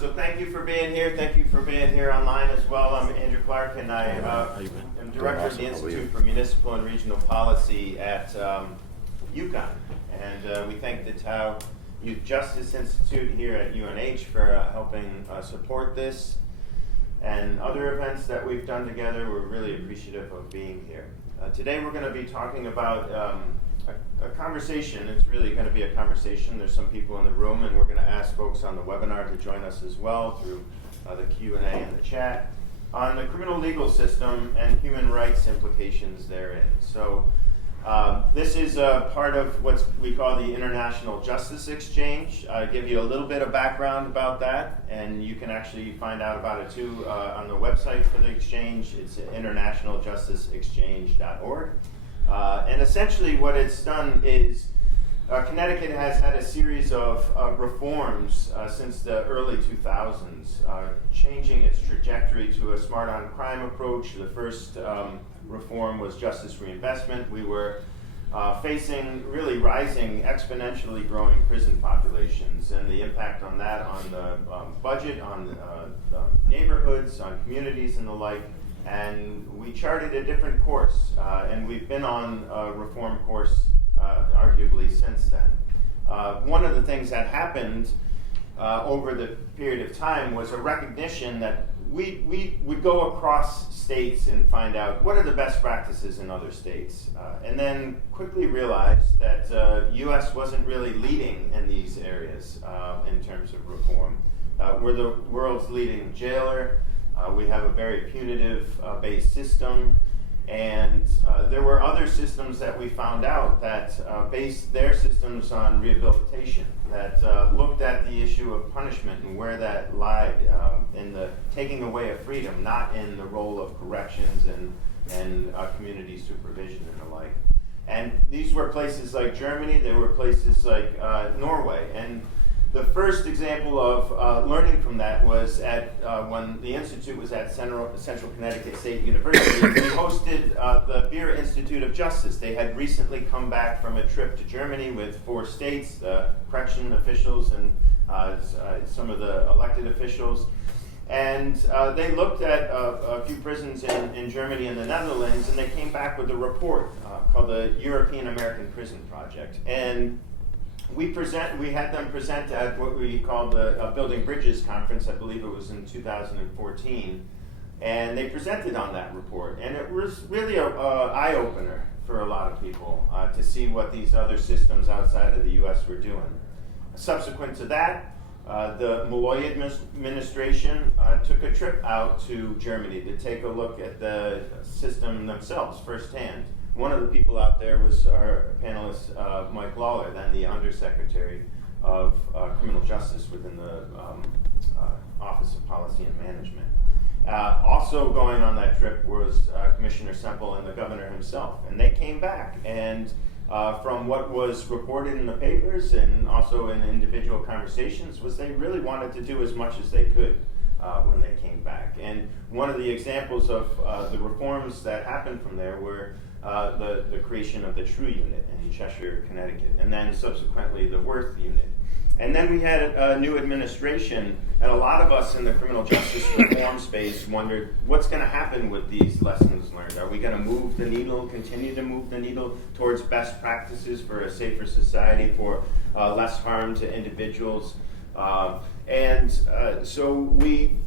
So thank you for being here. Thank you for being here online as well. I'm Andrew Clark, and I am Director of the Institute for Municipal and Regional Policy at UConn. And we thank the Tau Youth Justice Institute here at UNH for helping support this and other events that we've done together. We're really appreciative of being here. Today we're going to be talking about a conversation. It's really going to be a conversation. There's some people in the room, and we're going to ask folks on the webinar to join us as well through the Q&A and the chat on the criminal legal system and human rights implications therein. So this is part of what we call the International Justice Exchange. I'll give you a little bit of background about that, and you can actually find out about it too on the website for the exchange. It's internationaljusticeexchange.org. And essentially what it's done is Connecticut has had a series of reforms since the early 2000s, changing its trajectory to a smart on crime approach. The first reform was justice reinvestment. We were facing really rising, exponentially growing prison populations and the impact on that on the budget, on the neighborhoods, on communities and the like. And we charted a different course, and we've been on a reform course arguably since then. One of the things that happened over the period of time was a recognition that we would go across states and find out what are the best practices in other states, and then quickly realized that U.S. wasn't really leading in these areas in terms of reform. We're the world's leading jailer. We have a very punitive based system, and there were other systems that we found out that based their systems on rehabilitation, that looked at the issue of punishment and where that lied in the taking away of freedom, not in the role of corrections and community supervision and the like. And these were places like Germany, there were places like Norway. And the first example of learning from that was at when the Institute was at Central Connecticut State University. We hosted the Beer Institute of Justice. They had recently come back from a trip to Germany with 4 states, the correction officials and some of the elected officials. And they looked at a few prisons in Germany and the Netherlands, and they came back with a report called the European American Prison Project. And we had them present at what we called the Building Bridges conference. I believe it was in 2014, and they presented on that report, and it was really an eye-opener for a lot of people to see what these other systems outside of the U.S. were doing. Subsequent to that, the Malloy administration took a trip out to Germany to take a look at the system themselves firsthand. One of the people out there was our panelist, Mike Lawlor, then the Undersecretary of Criminal Justice within the Office of Policy and Management. Also going on that trip was Commissioner Semple and the governor himself. And they came back, and from what was reported in the papers and also in individual conversations was they really wanted to do as much as they could when they came back. And one of the examples of the reforms that happened from there were the creation of the True Unit in Cheshire, Connecticut, and then subsequently the Worth Unit. And then we had a new administration, and a lot of us in the criminal justice reform space wondered what's going to happen with these lessons learned. Are we going to move the needle, continue to move the needle towards best practices for a safer society, for less harm to individuals? So we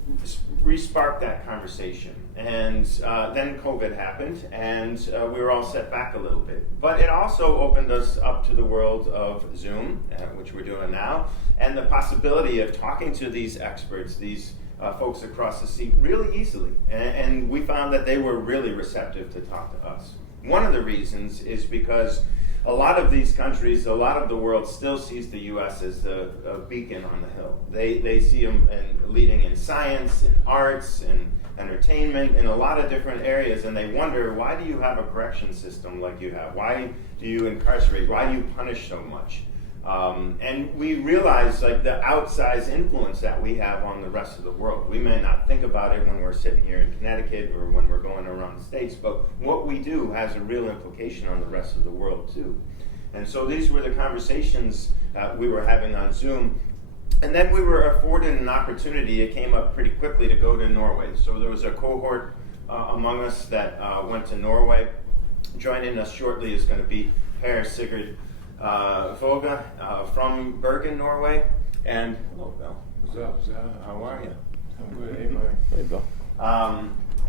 re-sparked that conversation. And then COVID happened, and we were all set back a little bit. But it also opened us up to the world of Zoom, which we're doing now, and the possibility of talking to these experts, these folks across the sea, really easily. And we found that they were really receptive to talk to us. One of the reasons is because a lot of these countries, a lot of the world still sees the U.S. as a beacon on the hill. They see them leading in science, in arts, and entertainment, in a lot of different areas, and they wonder, why do you have a correction system like you have? Why do you incarcerate? Why do you punish so much? And we realize like the outsized influence that we have on the rest of the world. We may not think about it when we're sitting here in Connecticut or when we're going around the states, but what we do has a real implication on the rest of the world too. And so these were the conversations we were having on Zoom. And then we were afforded an opportunity, it came up pretty quickly, to go to Norway. So there was a cohort among us that went to Norway. Joining us shortly is going to be Per Sigurd Vage from Bergen, Norway. And hello, Bill. What's up? How are you? I'm good. Hey, Mike. Hey, Bill.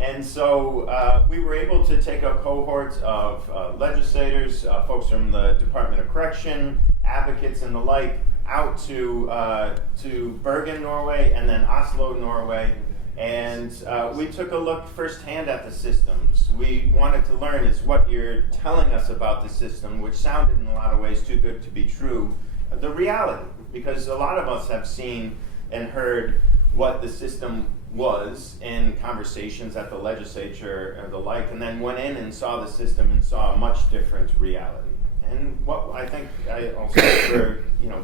And so we were able to take a cohort of legislators, folks from the Department of Correction, advocates and the like, out to Bergen, Norway, and then Oslo, Norway. And we took a look firsthand at the systems. We wanted to learn, is what you're telling us about the system, which sounded in a lot of ways too good to be true, the reality. Because a lot of us have seen and heard what the system was in conversations at the legislature or the like, and then went in and saw the system and saw a much different reality. And what I think I also,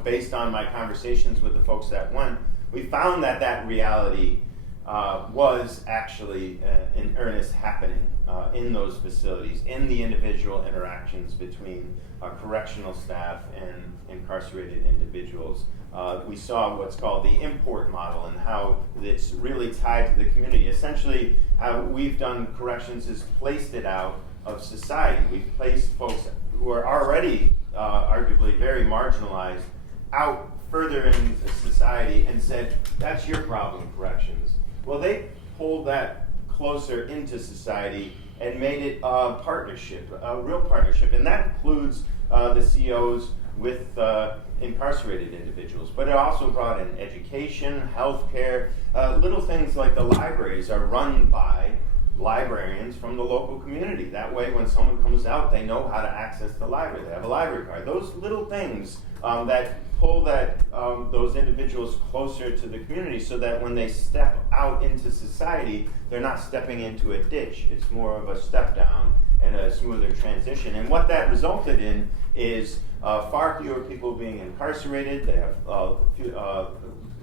based on my conversations with the folks that went, we found that that reality was actually in earnest happening in those facilities, in the individual interactions between correctional staff and incarcerated individuals. We saw what's called the import model and how it's really tied to the community. Essentially, how we've done corrections is placed it out of society. We've placed folks who are already arguably very marginalized out further in society and said, that's your problem, corrections. Well, they pulled that closer into society and made it a partnership, a real partnership. And that includes the COs with incarcerated individuals. But it also brought in education, healthcare, little things like the libraries are run by librarians from the local community. That way, when someone comes out, they know how to access the library. They have a library card. Those little things that pull those individuals closer to the community so that when they step out into society, they're not stepping into a ditch. It's more of a step down and a smoother transition. And what that resulted in is far fewer people being incarcerated. They have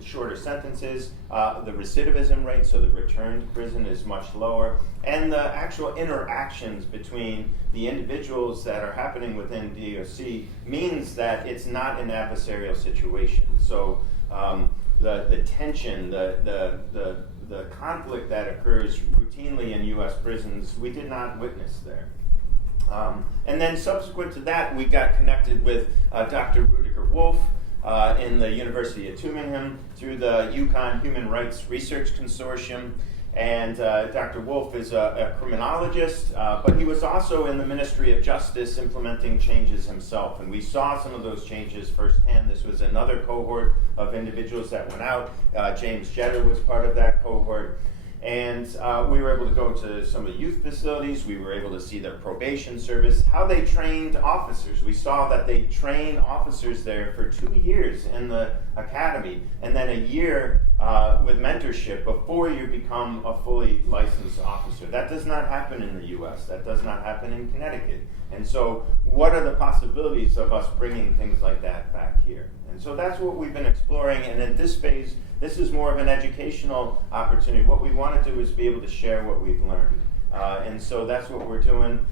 shorter sentences. The recidivism rate, so the return to prison, is much lower. And the actual interactions between the individuals that are happening within DOC means that it's not an adversarial situation. So the tension, the conflict that occurs routinely in U.S. prisons, we did not witness there. And then subsequent to that, we got connected with Dr. Rudiger Wolf in the University of Tübingen through the UConn Human Rights Research Consortium. And Dr. Wolf is a criminologist, but he was also in the Ministry of Justice implementing changes himself. And we saw some of those changes firsthand. This was another cohort of individuals that went out. James Jetter was part of that cohort. And we were able to go to some of the youth facilities. We were able to see their probation service, how they trained officers. We saw that they trained officers there for 2 years in the academy, and then a year with mentorship before you become a fully licensed officer. That does not happen in the U.S. That does not happen in Connecticut. And so what are the possibilities of us bringing things like that back here? And so that's what we've been exploring. And in this phase, this is more of an educational opportunity. What we want to do is be able to share what we've learned. And so that's what we're doing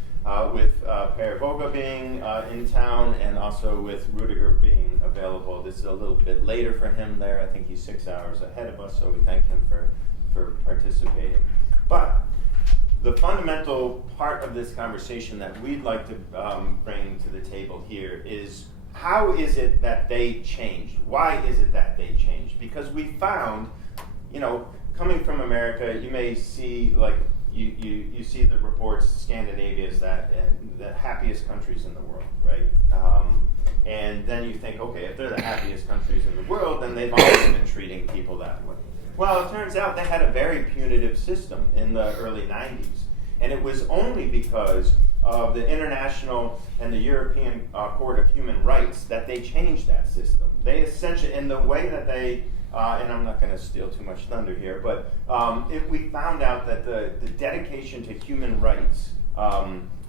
with Per Vage being in town and also with Rudiger being available. This is a little bit later for him there. I think he's 6 hours ahead of us, so we thank him for participating. But the fundamental part of this conversation that we'd like to bring to the table here is, how is it that they changed? Why is it that they changed? Because we found, coming from America, you may see, like, you see the reports, Scandinavia is the happiest countries in the world, right? And then you think, okay, if they're the happiest countries in the world, then they've always been treating people that way. Well, it turns out they had a very punitive system in the early 90s. And it was only because of the International and the European Court of Human Rights that they changed that system. They essentially, in the way that they, and I'm not going to steal too much thunder here, but we found out that the dedication to human rights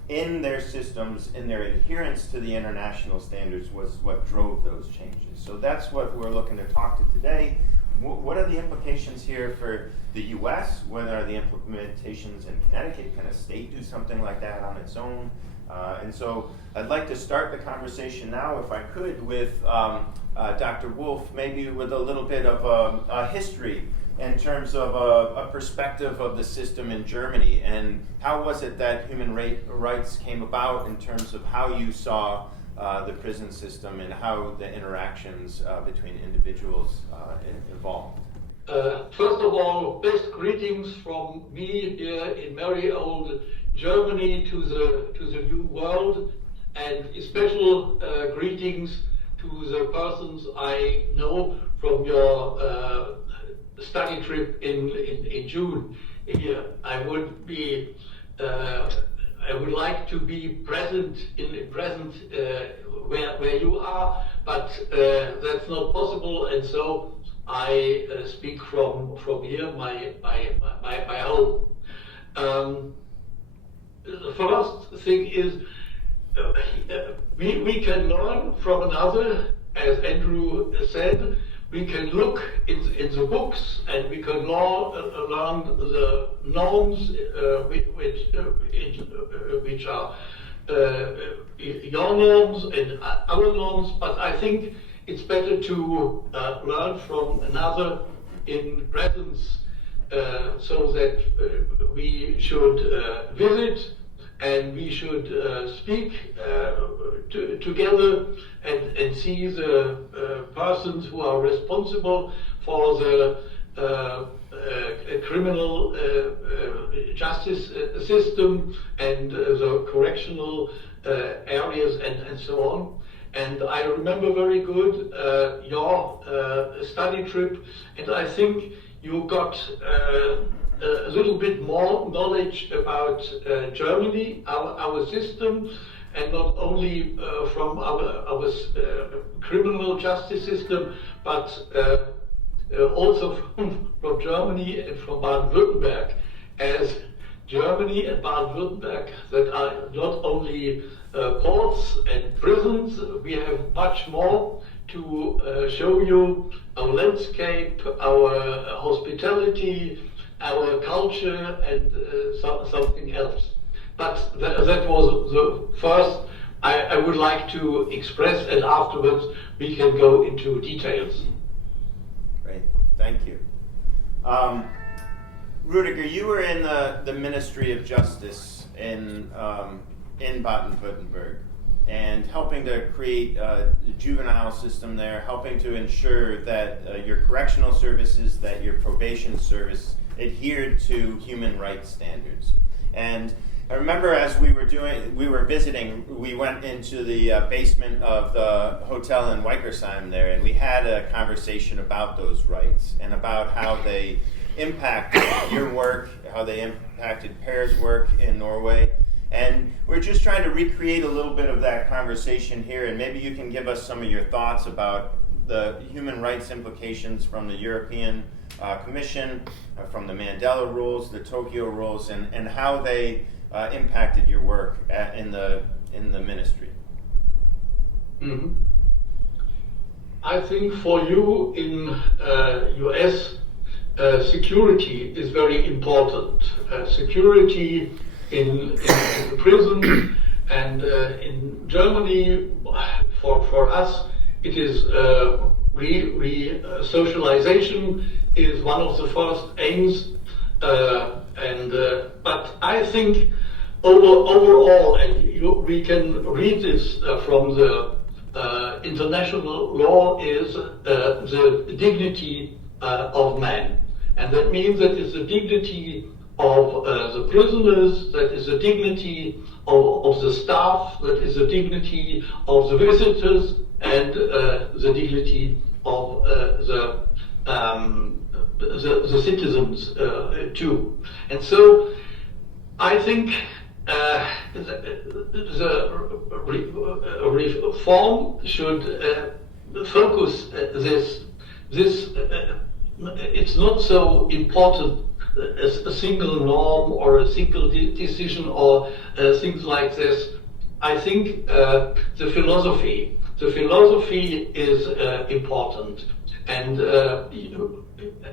in their systems, in their adherence to the international standards, was what drove those changes. So that's what we're looking to talk to today. What are the implications here for the U.S.? What are the implementations in Connecticut? Can a state do something like that on its own? And so I'd like to start the conversation now, if I could, with Dr. Wolf, maybe with a little bit of a history in terms of a perspective of the system in Germany, and how was it that human rights came about in terms of how you saw the prison system and how the interactions between individuals evolved. First of all, best greetings from me here in merry old Germany to the new world, and special greetings to the persons I know from your study trip in June here. I would like to be present where you are, but that's not possible, and so I speak from here, my home. The first thing is we can learn from another, as Andrew said. We can look in the books, and we can learn the norms which are your norms and our norms, but I think it's better to learn from another in presence, so that we should visit and we should speak together and see the persons who are responsible for the criminal justice system and the correctional areas and so on. And I remember very good your study trip, and I think you got a little bit more knowledge about Germany, our system, and not only from our criminal justice system, but also from Germany and from Baden-Württemberg, as Germany and Baden-Württemberg that are not only ports and prisons. We have much more to show you: our landscape, our hospitality, our culture, and something else. But that was the first I would like to express, and afterwards we can go into details. Great, thank you. Rudiger, you were in the Ministry of Justice in Baden-Württemberg, and helping to create the juvenile system there, helping to ensure that your correctional services, that your probation service adhered to human rights standards. And I remember as we were visiting, we went into the basement of the hotel in Weikersheim there, and we had a conversation about those rights and about how they impacted your work, how they impacted Per's work in Norway. And we're just trying to recreate a little bit of that conversation here, and maybe you can give us some of your thoughts about the human rights implications from the European Commission, from the Mandela rules, the Tokyo rules, and how they impacted your work in the ministry. Mm-hmm. I think for you in US, security is very important. Security in the prison, and in Germany, for us, it is socialization is one of the first aims, but I think overall, and we can read this from the international law, is the dignity of man, and that means that it's the dignity of the prisoners, that is the dignity of the staff, that is the dignity of the visitors, and the dignity of the citizens too. And so I think the reform should focus this. It's not so important as a single norm or a single decision or things like this. I think the philosophy is important, and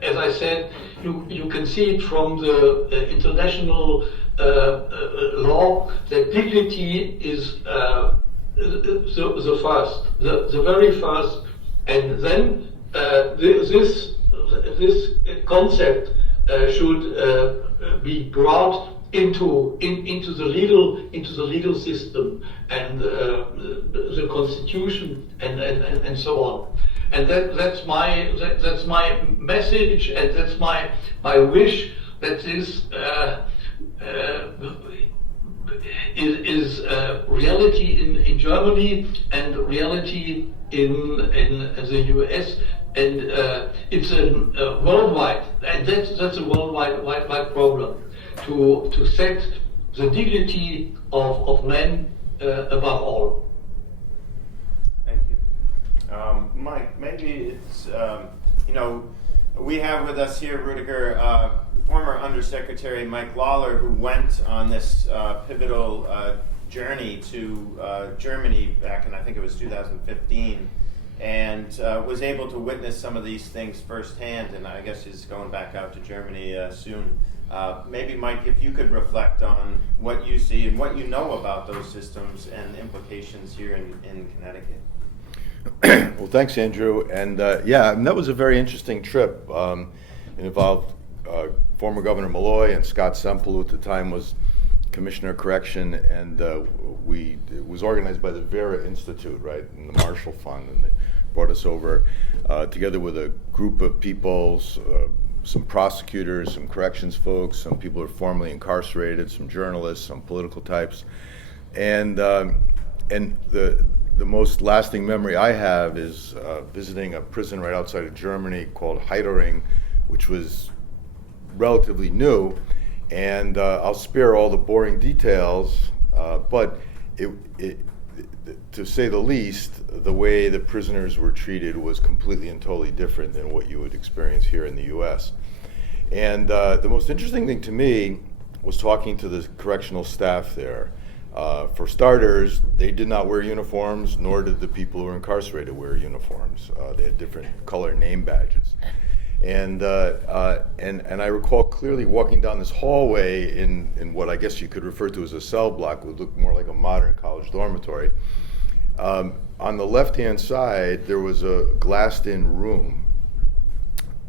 as I said, you can see it from the international law that dignity is the first, the very first, and then this concept should be brought into the legal system and the constitution and so on. And that's my message, and that's my wish, that this is reality in Germany and reality in the US, and it's a worldwide, and that's a worldwide problem, to set the dignity of men above all. Thank you. Mike, maybe it's, we have with us here, Rudiger, former Undersecretary Mike Lawlor, who went on this pivotal journey to Germany back in, I think it was 2015, and was able to witness some of these things firsthand, and I guess he's going back out to Germany soon. Maybe, Mike, if you could reflect on what you see and what you know about those systems and implications here in Connecticut. Well, thanks, Andrew. And that was a very interesting trip. It involved former Governor Malloy and Scott Semple, who at the time was Commissioner of Correction, and it was organized by the Vera Institute, right, and the Marshall Fund, and they brought us over together with a group of people, some prosecutors, some corrections folks, some people who are formerly incarcerated, some journalists, some political types, and the most lasting memory I have is visiting a prison right outside of Germany called Honorary, which was relatively new, and I'll spare all the boring details, but to say the least, the way the prisoners were treated was completely and totally different than what you would experience here in the US. And the most interesting thing to me was talking to the correctional staff there. For starters, they did not wear uniforms, nor did the people who were incarcerated wear uniforms. They had different color name badges. And I recall clearly walking down this hallway in what I guess you could refer to as a cell block, would look more like a modern college dormitory. On the left-hand side, there was a glassed-in room,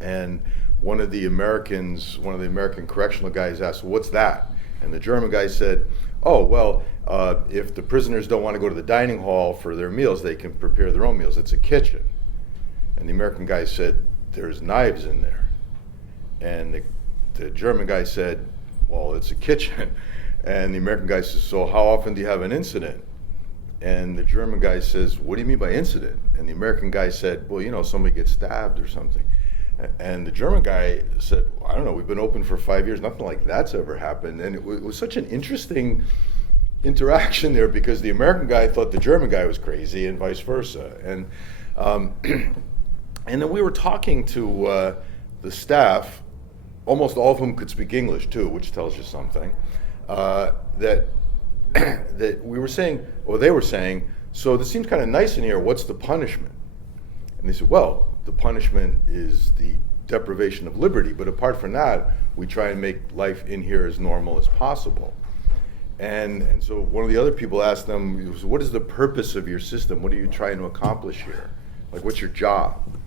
and one of the American correctional guys asked, "What's that?" And the German guy said, "Oh, well, if the prisoners don't want to go to the dining hall for their meals, they can prepare their own meals. It's a kitchen." And the American guy said, "There's knives in there." And the German guy said, "Well, it's a kitchen." And the American guy says, "So how often do you have an incident?" And the German guy says, "What do you mean by incident?" And the American guy said, "Well, somebody gets stabbed or something." And the German guy said, "I don't know, we've been open for 5 years, nothing like that's ever happened." And it was such an interesting interaction there, because the American guy thought the German guy was crazy and vice versa. And then we were talking to the staff, almost all of whom could speak English too, which tells you something, that we were saying, or they were saying, "So this seems kind of nice in here, what's the punishment?" And they said, "Well, the punishment is the deprivation of liberty, but apart from that, we try and make life in here as normal as possible." And so one of the other people asked them, "What is the purpose of your system? What are you trying to accomplish here? Like, what's your job?"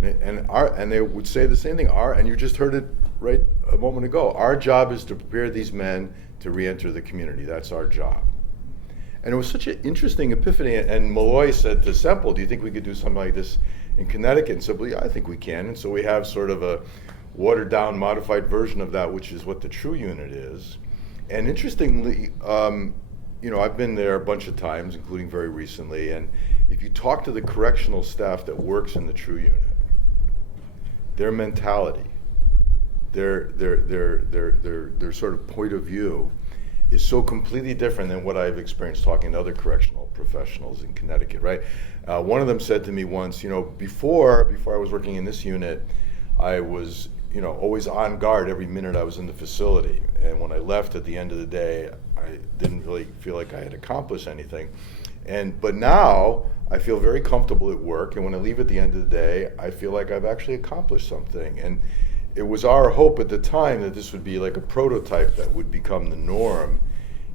And they would say the same thing. And you just heard it right a moment ago. Our job is to prepare these men to re-enter the community. That's our job. And it was such an interesting epiphany. And Malloy said to Semple, "Do you think we could do something like this in Connecticut?" And Semple, "Yeah, I think we can." And so we have sort of a watered-down, modified version of that, which is what the true unit is. And interestingly, I've been there a bunch of times, including very recently. And if you talk to the correctional staff that works in the true unit, their mentality, their sort of point of view is so completely different than what I've experienced talking to other correctional professionals in Connecticut, right? One of them said to me once, before I was working in this unit, I was, always on guard every minute I was in the facility. And when I left at the end of the day, I didn't really feel like I had accomplished anything. But now I feel very comfortable at work, and when I leave at the end of the day, I feel like I've actually accomplished something. it was our hope at the time that this would be like a prototype that would become the norm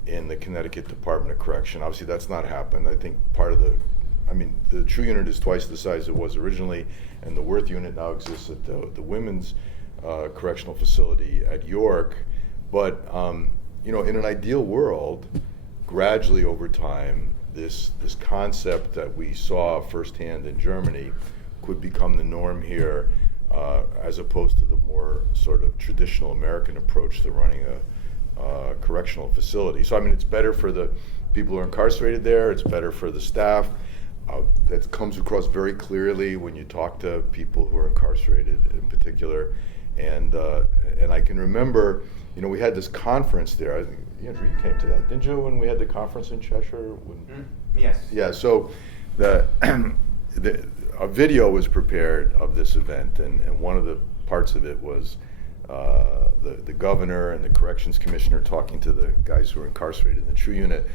in the Connecticut Department of Correction. Obviously, that's not happened. I think the True Unit is twice the size it was originally, and the Worth Unit now exists at the Women's Correctional Facility at York. But in an ideal world, gradually over time, this concept that we saw firsthand in Germany could become the norm here, as opposed to the more sort of traditional American approach to running a correctional facility. So it's better for the people who are incarcerated there. It's better for the staff. That comes across very clearly when you talk to people who are incarcerated in particular. And I can remember, we had this conference there. I think you came to that, didn't you? When we had the conference in Cheshire. Yes. Yeah. So a video was prepared of this event, and one of the parts of it was the governor and the corrections commissioner talking to the guys who were incarcerated in the True Unit,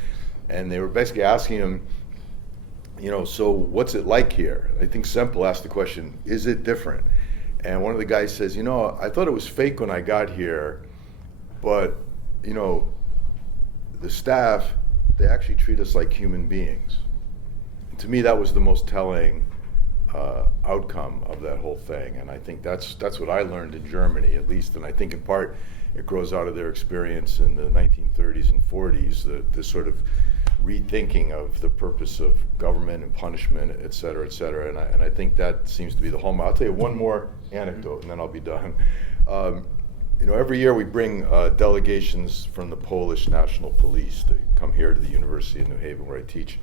and they were basically asking him, so what's it like here? I think Semple asked the question, is it different? And one of the guys says, I thought it was fake when I got here, but the staff, they actually treat us like human beings. And to me, that was the most telling outcome of that whole thing. And I think that's what I learned in Germany, at least. And I think in part it grows out of their experience in the 1930s and 40s, this sort of rethinking of the purpose of government and punishment, et cetera, et cetera. And I think that seems to be the hallmark. I'll tell you one more anecdote, and then I'll be done. Every year we bring delegations from the Polish National Police to come here to the University of New Haven where I teach.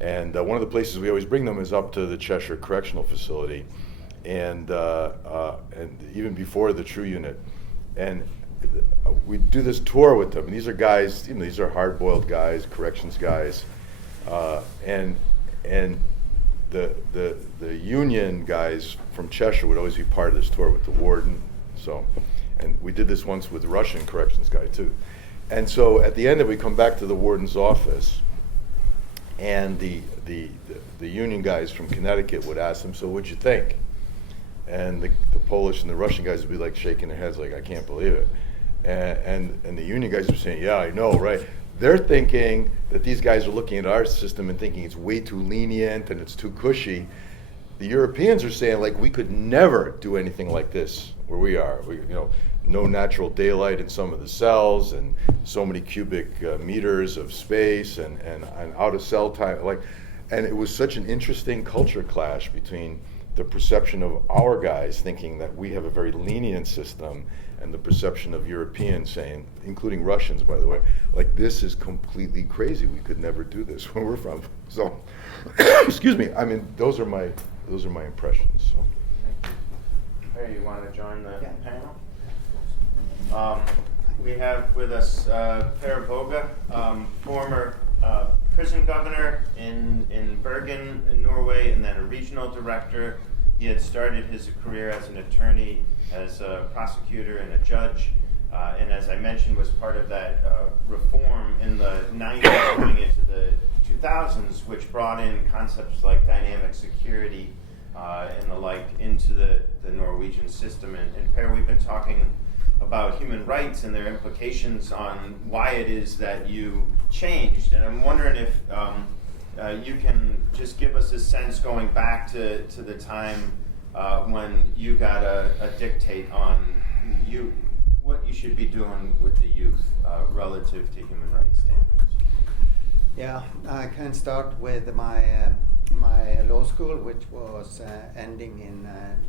And one of the places we always bring them is up to the Cheshire Correctional Facility, and even before the True Unit. And we do this tour with them. And these are guys, these are hard-boiled guys, corrections guys, and the union guys from Cheshire would always be part of this tour with the warden. And we did this once with the Russian corrections guy too. And so at the end of it, we come back to the warden's office, and the union guys from Connecticut would ask them, so what'd you think? And the Polish and the Russian guys would be like shaking their heads like, I can't believe it. And the union guys were saying, yeah, I know, right? They're thinking that these guys are looking at our system and thinking it's way too lenient and it's too cushy. The Europeans are saying, like, we could never do anything like this where we are. No natural daylight in some of the cells, and so many cubic meters of space, and out of cell time. And it was such an interesting culture clash between the perception of our guys thinking that we have a very lenient system, and the perception of Europeans saying, including Russians, by the way, like, this is completely crazy. We could never do this where we're from. So, excuse me. Those are my impressions. So. Thank you. Hey, you want to join the panel? We have with us Per Vage, former prison governor in Bergen, in Norway, and then a regional director. He had started his career as an attorney, as a prosecutor and a judge, and as I mentioned, was part of that reform in the 90s going into the 2000s, which brought in concepts like dynamic security and the like into the Norwegian system. And Per, we've been talking about human rights and their implications on why it is that you changed. And I'm wondering if you can just give us a sense going back to the time when you got a dictate on what you should be doing with the youth relative to human rights standards. Yeah, I can start with my law school, which was ending in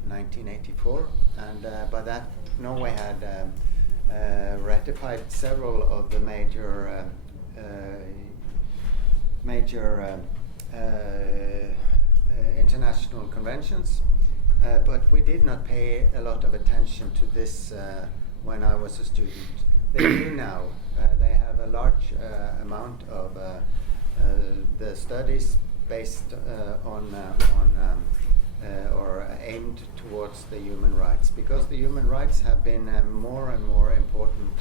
1984, and by that Norway had ratified several of the major international conventions, but we did not pay a lot of attention to this when I was a student. They do now. They have a large amount of the studies based on or aimed towards the human rights, because the human rights have been more and more important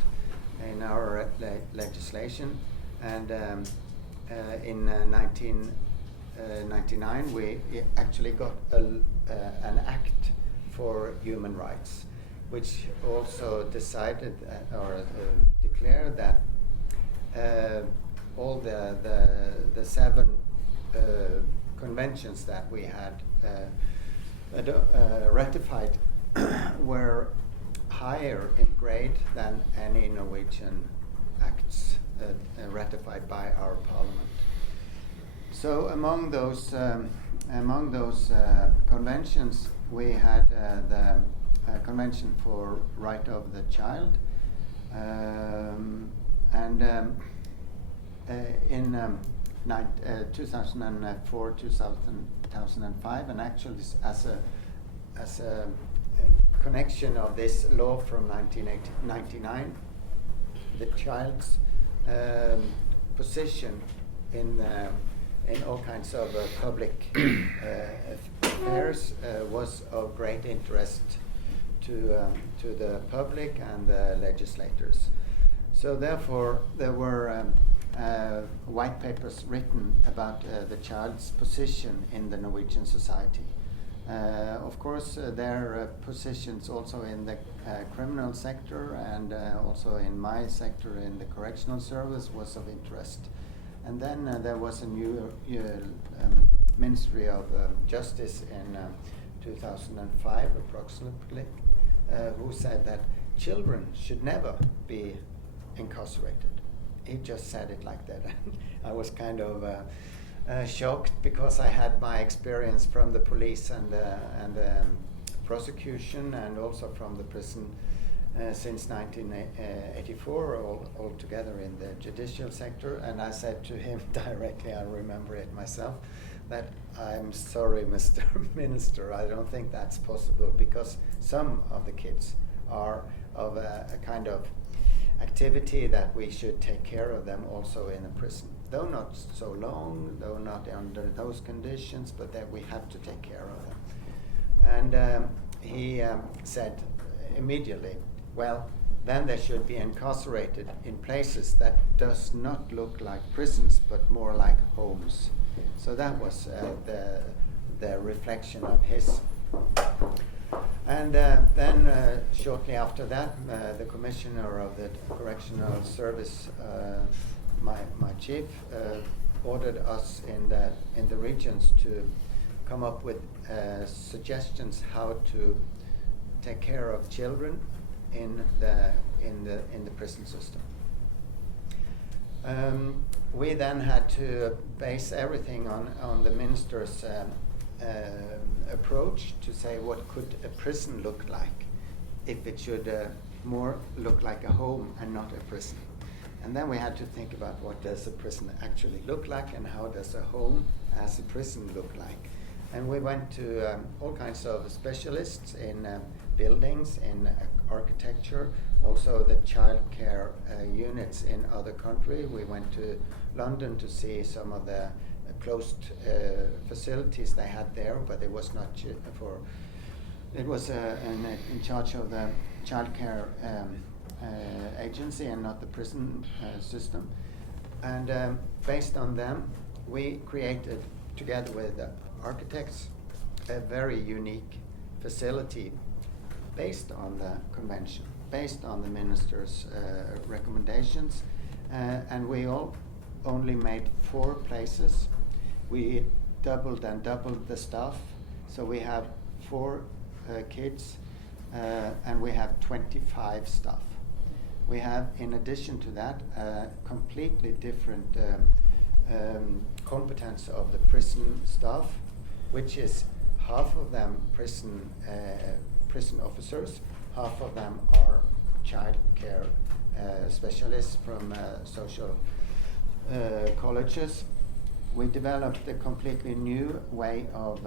in our legislation. And in 1999 we actually got an act for human rights, which also decided or declared that all the 7 conventions that we had ratified were higher in grade than any Norwegian acts ratified by our parliament. So among those conventions, we had the Convention for Right of the Child, and in 2004, 2005, and actually as a connection of this law from 1999, the child's position in all kinds of public affairs was of great interest to the public and the legislators. So therefore, there were white papers written about the child's position in the Norwegian society. Of course, their positions also in the criminal sector and also in my sector in the correctional service was of interest. And then there was a new Ministry of Justice in 2005 approximately, who said that children should never be incarcerated. He just said it like that. I was kind of shocked because I had my experience from the police and prosecution and also from the prison since 1984 all together in the judicial sector, and I said to him directly, I remember it myself, that I'm sorry, Mr. Minister, I don't think that's possible, because some of the kids are of a kind of activity that we should take care of them also in a prison. Though not so long, though not under those conditions, but that we have to take care of them. And he said immediately, well, then they should be incarcerated in places that does not look like prisons, but more like homes. So that was the reflection of his. And then shortly after that, the commissioner of the correctional service, my chief, ordered us in the regions to come up with suggestions how to take care of children in the prison system. We then had to base everything on the minister's approach to say what could a prison look like if it should more look like a home and not a prison. And then we had to think about what does a prison actually look like and how does a home as a prison look like. And we went to all kinds of specialists in buildings, in architecture, also the child care units in other countries. We went to London to see some of the closed facilities they had there, but it was not it was in charge of the child care agency and not the prison system. And based on them, we created, together with architects, a very unique facility based on the convention, based on the minister's recommendations, and we only made 4 places. We doubled the staff, so we have 4 kids and we have 25 staff. We have, in addition to that, completely different competence of the prison staff, which is half of them prison officers, half of them are child care specialists from social colleges. We developed a completely new way of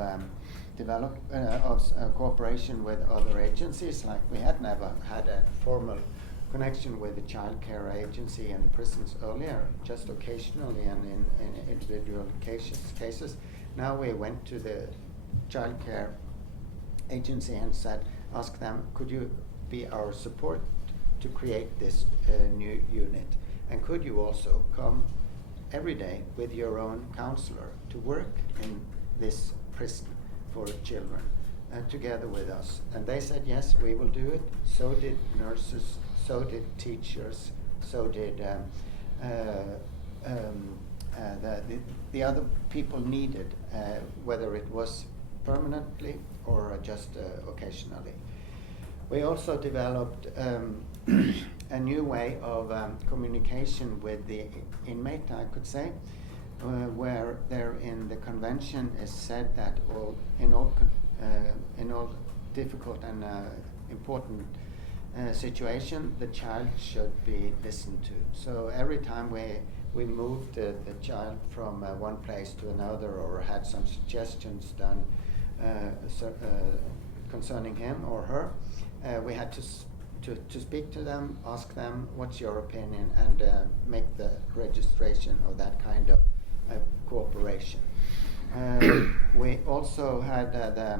cooperation with other agencies. Like we had never had a formal connection with the child care agency and the prisons earlier, just occasionally and in individual cases. Now we went to the child care agency and asked them, could you be our support to create this new unit? And could you also come every day with your own counselor to work in this prison for children? together with us. And they said, yes, we will do it. So did nurses, so did teachers, so did the other people needed, whether it was permanently or just occasionally. We also developed a new way of communication with the inmate, I could say, where there in the convention is said that in all difficult and important situation, the child should be listened to. So every time we moved the child from one place to another or had some suggestions done concerning him or her, we had to speak to them, ask them what's your opinion, and make the registration of that kind of cooperation. We also had the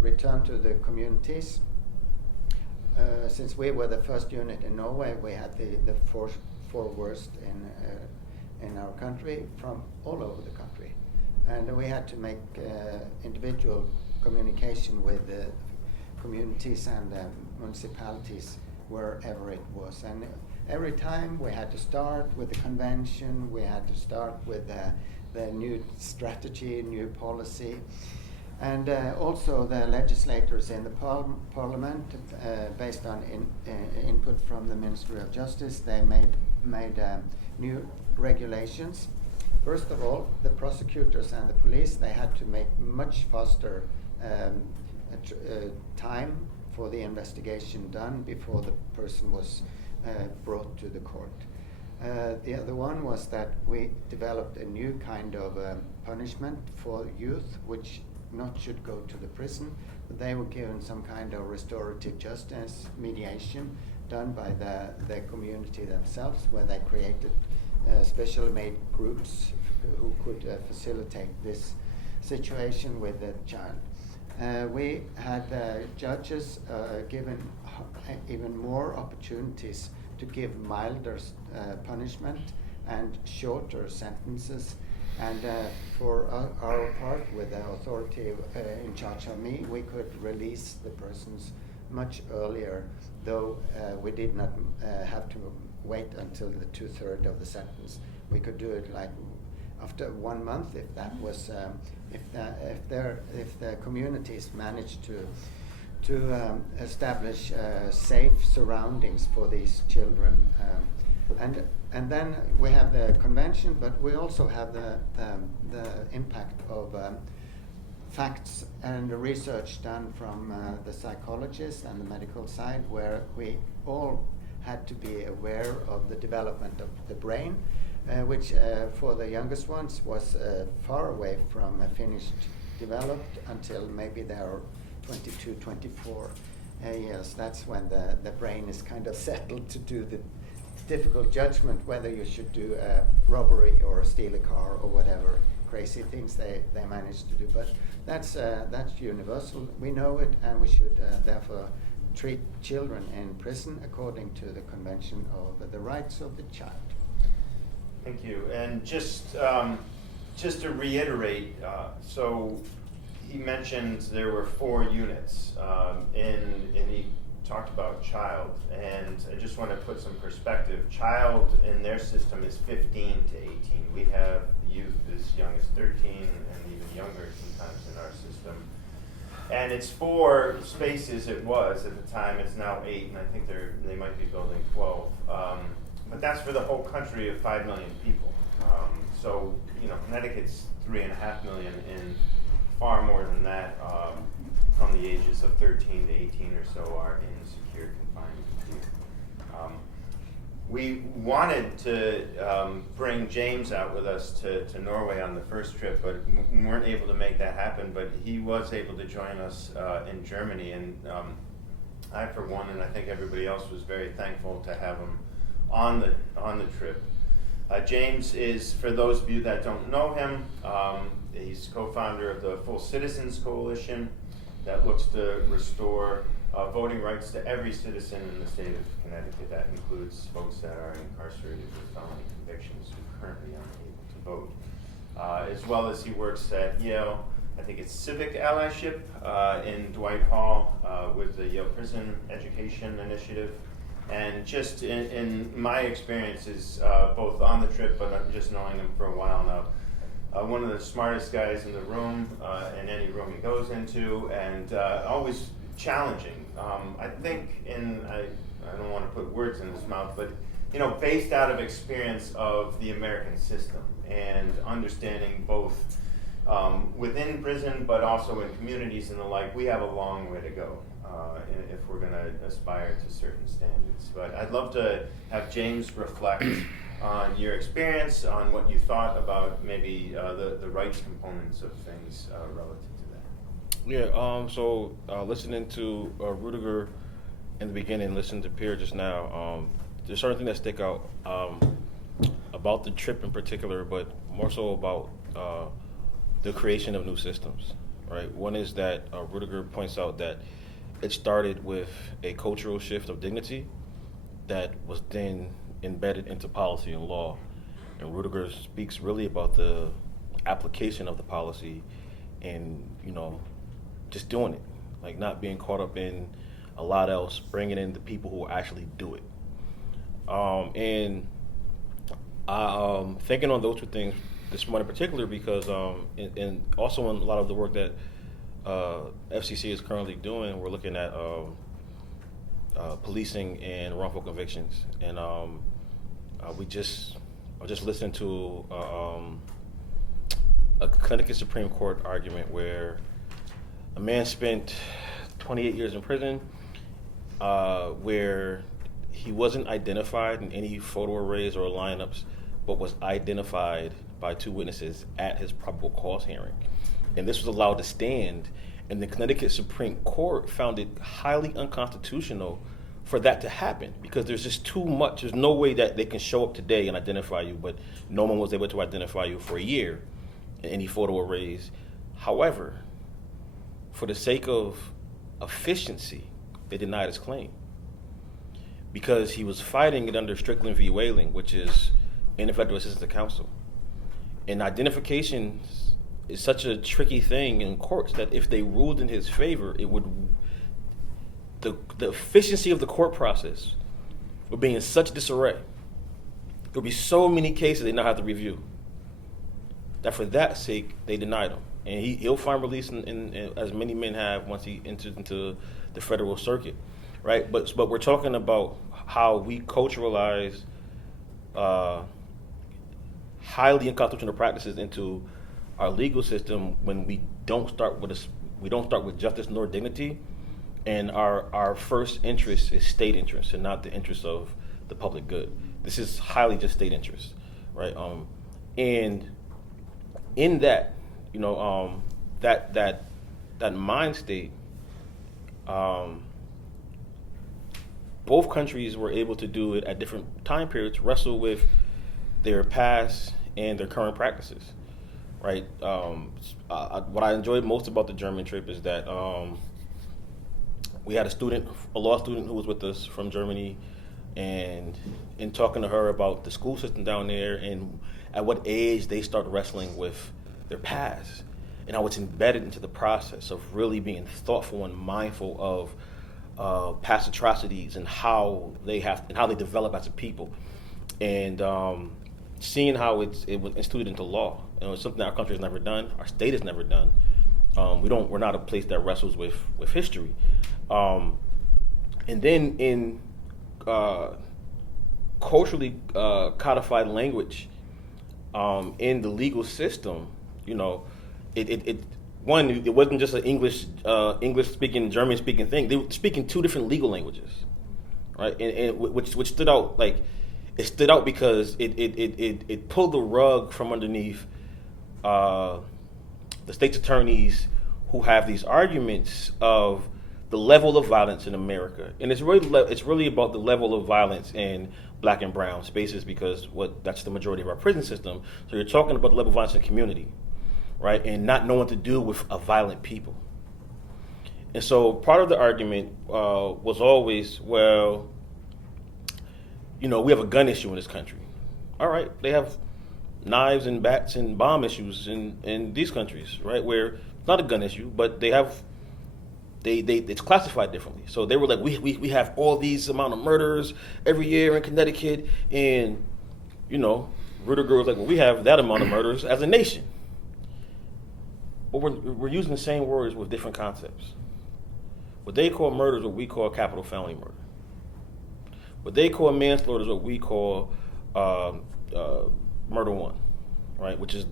return to the communities. Since we were the first unit in Norway, we had the four worst in our country from all over the country, and we had to make individual communication with the communities and municipalities wherever it was. And every time we had to start with the convention, we had to start with the new strategy, new policy. And also the legislators in the parliament, based on input from the Ministry of Justice, they made new regulations. First of all, the prosecutors and the police, they had to make much faster time for the investigation done before the person was brought to the court. The other one was that we developed a new kind of punishment for youth, which not should go to the prison, but they were given some kind of restorative justice mediation done by the community themselves, where they created specially made groups who could facilitate this situation with the child. We had judges given even more opportunities to give milder punishment and shorter sentences. And for our part, with the authority in charge of me, we could release the persons much earlier, though we did not have to wait until the 2/3 of the sentence. We could do it like after 1 month, if that was if the communities managed to establish safe surroundings for these children. And then we have the convention, but we also have the impact of facts and research done from the psychologists and the medical side, where we all had to be aware of the development of the brain, which for the youngest ones was far away from finished developed until maybe they are 22, 24 years. That's when the brain is kind of settled to do the difficult judgment whether you should do a robbery or steal a car or whatever crazy things they manage to do. But that's universal. We know it, and we should therefore treat children in prison according to the Convention of the Rights of the Child. Thank you. And just to reiterate, so he mentioned there were 4 units, and he talked about child, and I just want to put some perspective. Child in their system is 15 to 18. We have youth as young as 13 and even younger sometimes in our system. And it's 4 spaces, it was at the time. It's now 8, and I think they might be building 12. But that's for the whole country of 5 million people. So, Connecticut's 3.5 million, and far more than that from the ages of 13 to 18 or so are in secure confinement here. We wanted to bring James out with us to Norway on the first trip, but we weren't able to make that happen. But he was able to join us in Germany, and I, for one, and I think everybody else, was very thankful to have him on the trip. James is, for those of you that don't know him, he's co-founder of the Full Citizens Coalition that looks to restore voting rights to every citizen in the state of Connecticut. That includes folks that are incarcerated with felony convictions who currently aren't able to vote. As well as he works at Yale I think it's civic allyship in Dwight Hall with the Yale Prison Education Initiative. And just in my experiences, both on the trip, but just knowing him for a while now, one of the smartest guys in the room, in any room he goes into, and always challenging. I think I don't want to put words in his mouth, but based out of experience of the American system and understanding both within prison, but also in communities and the like, we have a long way to go if we're going to aspire to certain standards. But I'd love to have James reflect on your experience, on what you thought about maybe the rights components of things relative to that. Yeah, so listening to Rudiger in the beginning, listening to Pierre just now, there's certain things that stick out about the trip in particular, but more so about the creation of new systems, right? One is that Rudiger points out that it started with a cultural shift of dignity that was then embedded into policy and law. And Rudiger speaks really about the application of the policy and, just doing it, like not being caught up in a lot else, bringing in the people who actually do it. And I'm thinking on those two things this morning in particular because, and also in a lot of the work that FCC is currently doing, we're looking at policing and wrongful convictions. And I just listened to a Connecticut Supreme Court argument where a man spent 28 years in prison, where he wasn't identified in any photo arrays or lineups, but was identified by two witnesses at his probable cause hearing. And this was allowed to stand, and the Connecticut Supreme Court found it highly unconstitutional for that to happen because there's just too much. There's no way that they can show up today and identify you, but no one was able to identify you for a year in any photo arrays. However, for the sake of efficiency, they denied his claim because he was fighting it under Strickland v. Whaling, which is ineffective assistance to counsel. And identification is such a tricky thing in courts that if they ruled in his favor, it would the efficiency of the court process would be in such disarray. There would be so many cases they now have to review. That for that sake, they denied him. And he'll find release in as many men have once he enters into the federal circuit, right? But we're talking about how we culturalize highly unconstitutional practices into our legal system when we don't start with justice nor dignity, and our first interest is state interest and not the interest of the public good. This is highly just state interest, right? And in that, that mind state, both countries were able to do it at different time periods, wrestle with their past and their current practices, right? What I enjoyed most about the German trip is that we had a law student who was with us from Germany, and in talking to her about the school system down there and at what age they start wrestling with their past and how it's embedded into the process of really being thoughtful and mindful of past atrocities and how they develop as a people, and seeing how it was instituted into law. It's something our country has never done, our state has never done. We're not a place that wrestles with history. And then in culturally codified language in the legal system, it wasn't just an English speaking, German speaking thing. They were speaking two different legal languages, right? And which stood out. Like it stood out because it pulled the rug from underneath the state's attorneys who have these arguments of the level of violence in America, and it's really about the level of violence in Black and brown spaces because that's the majority of our prison system. So you're talking about the level of violence in the community, right, and not knowing what to do with a violent people. And so part of the argument was always, well, we have a gun issue in this country. All right, they have knives and bats and bomb issues in these countries, right, where It's not a gun issue, but it's classified differently. So they were like, we have all these amount of murders every year in Connecticut, and Rudiger was like, well, we have that amount of murders as a nation. But we're using the same words with different concepts. What they call murder is what we call capital felony murder. What they call manslaughter is what we call murder one, right? Which is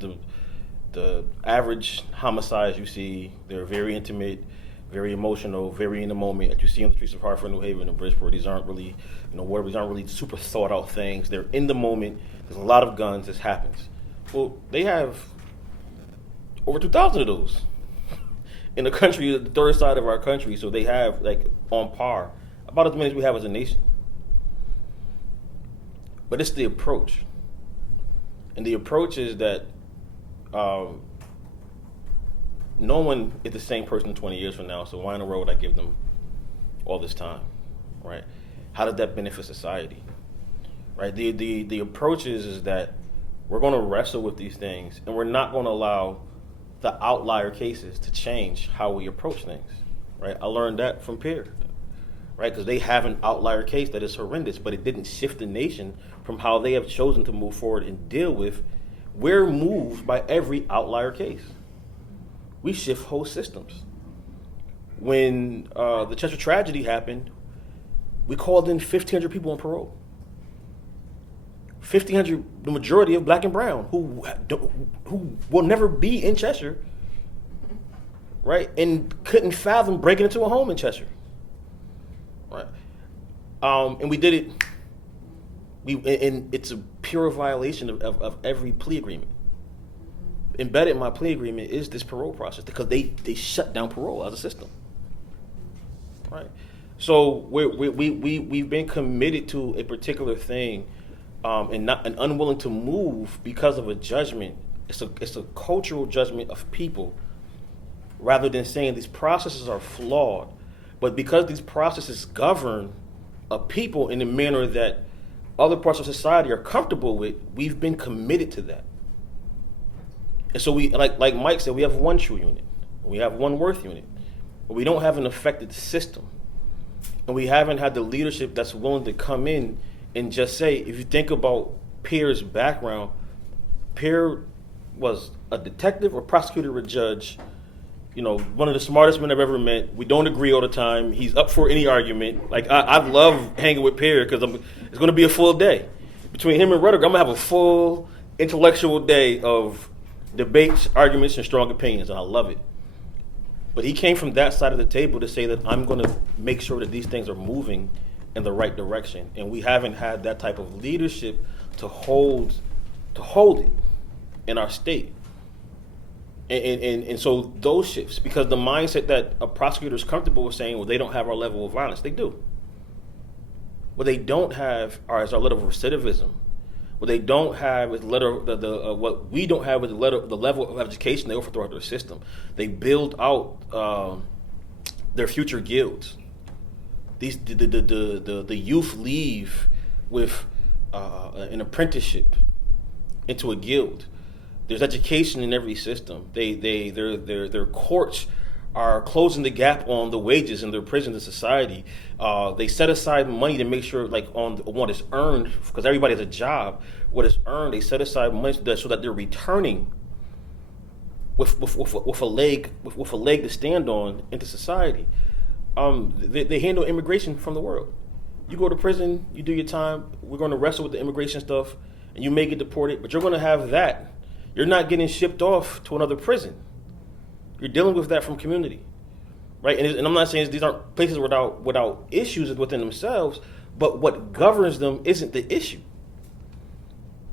the average homicides you see. They're very intimate, very emotional, very in the moment that you see on the streets of Hartford, New Haven, and Bridgeport. These aren't really, where these aren't really super thought out things. They're in the moment. There's a lot of guns. This happens. Well, they have over 2,000 of those in the country, the third side of our country. So they have, like, on par, about as many as we have as a nation. But it's the approach. And the approach is that no one is the same person 20 years from now, so why in the world would I give them all this time, right? How does that benefit society, right? The approach is that we're going to wrestle with these things, and we're not going to allow the outlier cases to change how we approach things, right? I learned that from Pierre, right? Because they have an outlier case that is horrendous, but it didn't shift the nation from how they have chosen to move forward and deal with. We're moved by every outlier case. We shift whole systems. When the Chester tragedy happened, we called in 1,500 people on parole. 1,500, the majority of black and brown, who will never be in Chester, right? And couldn't fathom breaking into a home in Chester, right? And we did it. And it's a pure violation of every plea agreement. Embedded in my plea agreement is this parole process, because they shut down parole as a system, right? So we've been committed to a particular thing, and unwilling to move because of a judgment. It's a cultural judgment of people, rather than saying these processes are flawed, but because these processes govern a people in a manner that other parts of society are comfortable with, we've been committed to that. And so we, like Mike said, we have one true unit, we have one worth unit, but we don't have an affected system, and we haven't had the leadership that's willing to come in and just say, if you think about Pierre's background, Pierre was a detective, a prosecutor, or a judge, one of the smartest men I've ever met. We don't agree all the time. He's up for any argument. Like, I love hanging with Pierre because it's going to be a full day. Between him and Rudiger, I'm going to have a full intellectual day of debates, arguments, and strong opinions, and I love it. But he came from that side of the table to say that I'm going to make sure that these things are moving in the right direction. And we haven't had that type of leadership to hold it in our state. And so those shifts, because the mindset that a prosecutor is comfortable with saying, well, they don't have our level of violence. They do. What they don't have is our level of recidivism. What they don't have is what we don't have is the level of education they offer throughout their system. They build out their future guilds. The youth leave with an apprenticeship into a guild. There's education in every system. Their courts are closing the gap on the wages in their prisons and society. They set aside money to make sure, like, on what is earned, because everybody has a job. What is earned, they set aside money so that they're returning with a leg to stand on into society. They handle immigration from the world. You go to prison, you do your time. We're going to wrestle with the immigration stuff, and you may get deported, but you're going to have that. You're not getting shipped off to another prison. You're dealing with that from community, right? And I'm not saying these aren't places without issues within themselves, but what governs them isn't the issue.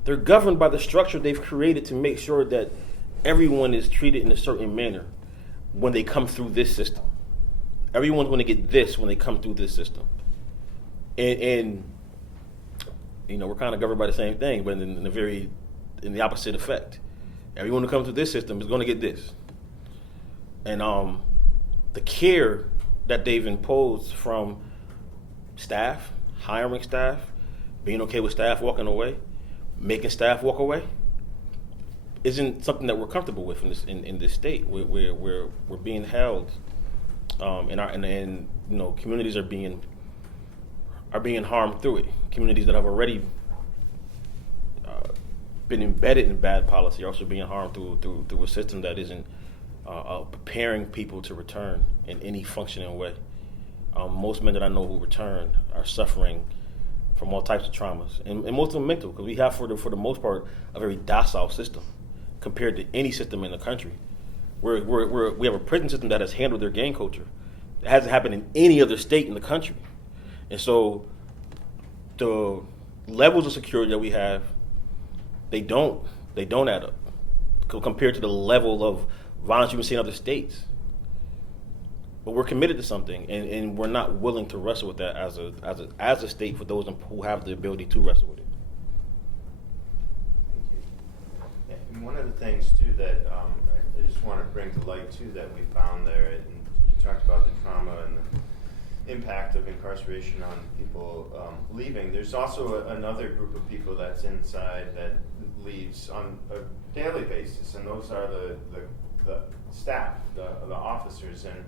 They're governed by the structure they've created to make sure that everyone is treated in a certain manner when they come through this system. Everyone's going to get this when they come through this system. And we're kind of governed by the same thing, but in the opposite effect. Everyone who comes through this system is going to get this. And the care that they've imposed from staff, hiring staff, being okay with staff walking away, making staff walk away, isn't something that we're comfortable with in this state. We're being held, and communities are being harmed through it. Communities that have already been embedded in bad policy are also being harmed through a system that isn't preparing people to return in any functioning way. Most men that I know who return are suffering from all types of traumas, and most of them mental, because we have, for the most part, a very docile system compared to any system in the country. We have a prison system that has handled their gang culture. It hasn't happened in any other state in the country. And so the levels of security that we have, they don't add up compared to the level of violence you've been seeing in other states. But we're committed to something, and we're not willing to wrestle with that as a state for those who have the ability to wrestle with it. Thank you. Yeah, and one of the things too that I just want to bring to light too that we found there, and you talked about the trauma and the impact of incarceration on people leaving. There's also another group of people that's inside that leaves on a daily basis, and those are the staff, the officers. And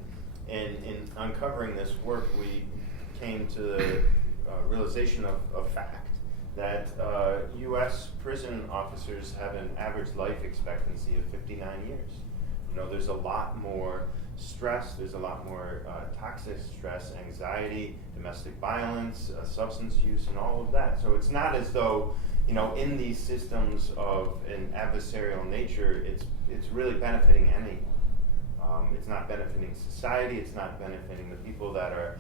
in uncovering this work, we came to the realization of fact that U.S. prison officers have an average life expectancy of 59 years. There's a lot more stress, there's a lot more toxic stress, anxiety, domestic violence, substance use, and all of that. So it's not as though, in these systems of an adversarial nature, it's really benefiting anyone. It's not benefiting society, it's not benefiting the people that are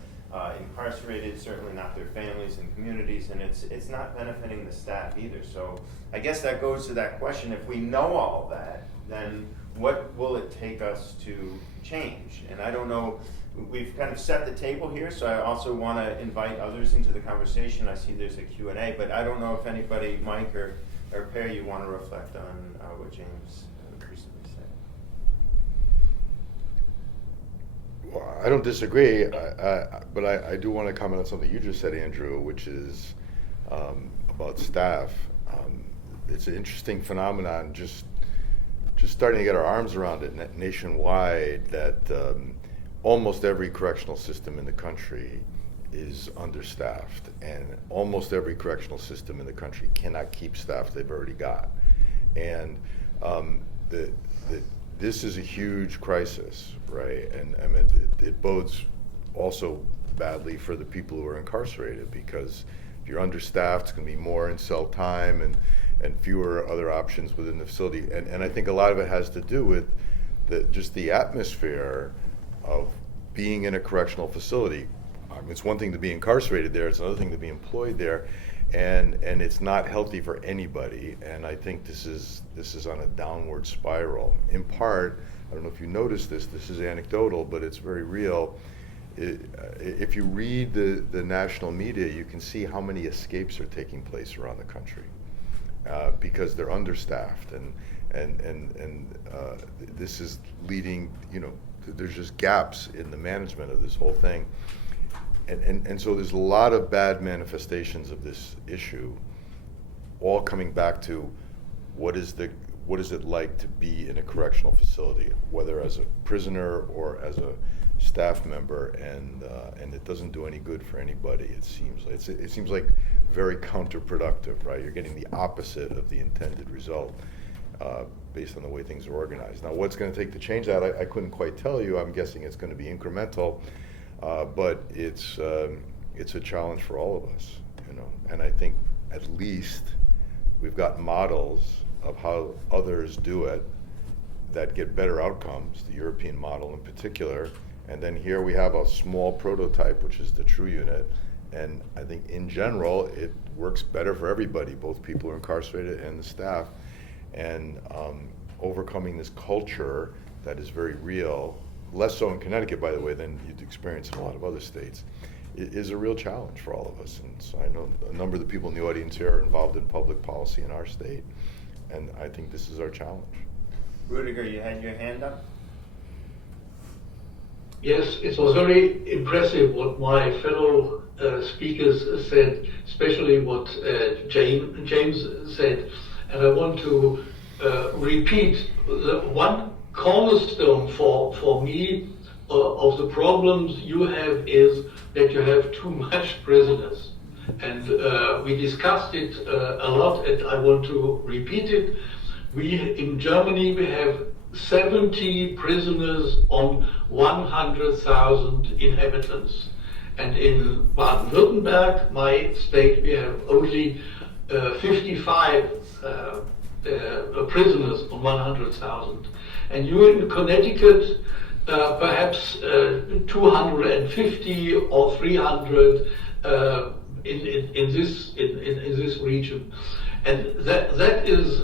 incarcerated, certainly not their families and communities, and it's not benefiting the staff either. So I guess that goes to that question, if we know all of that, then what will it take us to change? And I don't know, we've kind of set the table here, so I also want to invite others into the conversation. I see there's a Q&A, but I don't know if anybody, Mike or Perry, you want to reflect on what James recently said. Well, I don't disagree, but I do want to comment on something you just said, Andrew, which is about staff. It's an interesting phenomenon, just starting to get our arms around it nationwide, that almost every correctional system in the country is understaffed, and almost every correctional system in the country cannot keep staff they've already got. And this is a huge crisis, right? And I mean, it bodes also badly for the people who are incarcerated, because if you're understaffed, it's going to be more in cell time and fewer other options within the facility. And I think a lot of it has to do with just the atmosphere of being in a correctional facility. It's one thing to be incarcerated there, it's another thing to be employed there, and it's not healthy for anybody. And I think this is on a downward spiral. In part, I don't know if you noticed this is anecdotal, but it's very real. If you read the national media, you can see how many escapes are taking place around the country. Because they're understaffed, and this is leading, there's just gaps in the management of this whole thing, and so there's a lot of bad manifestations of this issue, all coming back to what is it like to be in a correctional facility, whether as a prisoner or as a staff member, and it doesn't do any good for anybody. It seems like very counterproductive, right? You're getting the opposite of the intended result based on the way things are organized. Now, what's going to take to change that, I couldn't quite tell you. I'm guessing it's going to be incremental, but it's a challenge for all of us, And I think at least we've got models of how others do it that get better outcomes, the European model in particular. And then here we have a small prototype, which is the True Unit. And I think in general, it works better for everybody, both people who are incarcerated and the staff. And overcoming this culture that is very real, less so in Connecticut, by the way, than you'd experience in a lot of other states, it is a real challenge for all of us. And so I know a number of the people in the audience here are involved in public policy in our state. And I think this is our challenge. Rudiger, you had your hand up? Yes, it was very impressive what my fellow speakers said, especially what James said. And I want to repeat the one cornerstone for me of the problems you have is that you have too much prisoners. And we discussed it a lot, and I want to repeat it. In Germany, we have 70 prisoners on 100,000 inhabitants. And in Baden-Württemberg, my state, we have only 55 prisoners on 100,000. And you in Connecticut, perhaps 250 or 300 in this region, and that is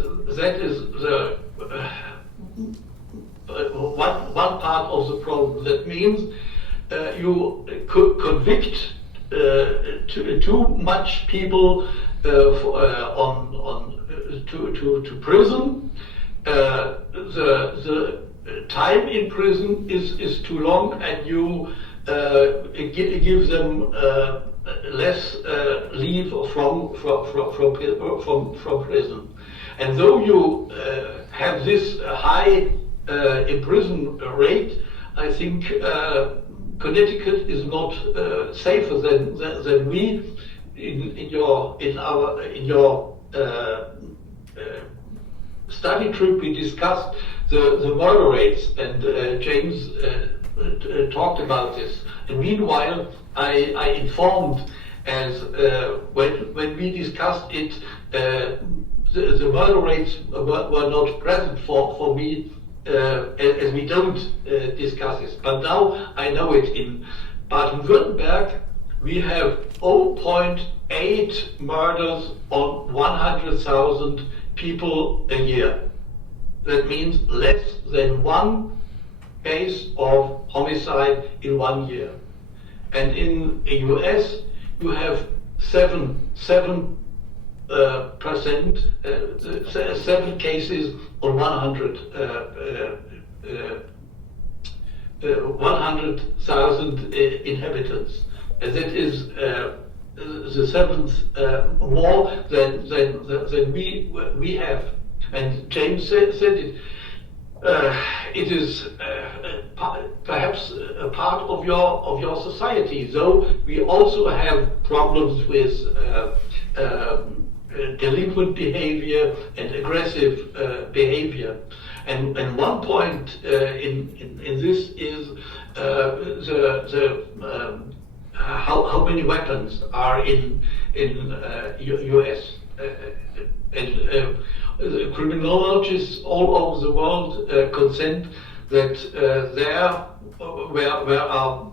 the one part of the problem. That means you could convict too much people to prison. The time in prison is too long, and you give them less leave from prison. And though you have this high imprisonment rate, I think Connecticut is not safer than we. In your study trip, we discussed the murder rates, and James talked about this. And meanwhile, I informed, as when we discussed it, the murder rates were not present for me, as we don't discuss this. But now I know it. In Baden-Württemberg, we have 0.8 murders on 100,000 people a year. That means less than one case of homicide in 1 year. And in the US, you have 7 cases on 100,000 inhabitants, and that is the seventh more than we have. And James said it. It is perhaps a part of your society, though we also have problems with delinquent behavior and aggressive behavior. And one point in this is how many weapons are in US. Criminologists all over the world consent that where are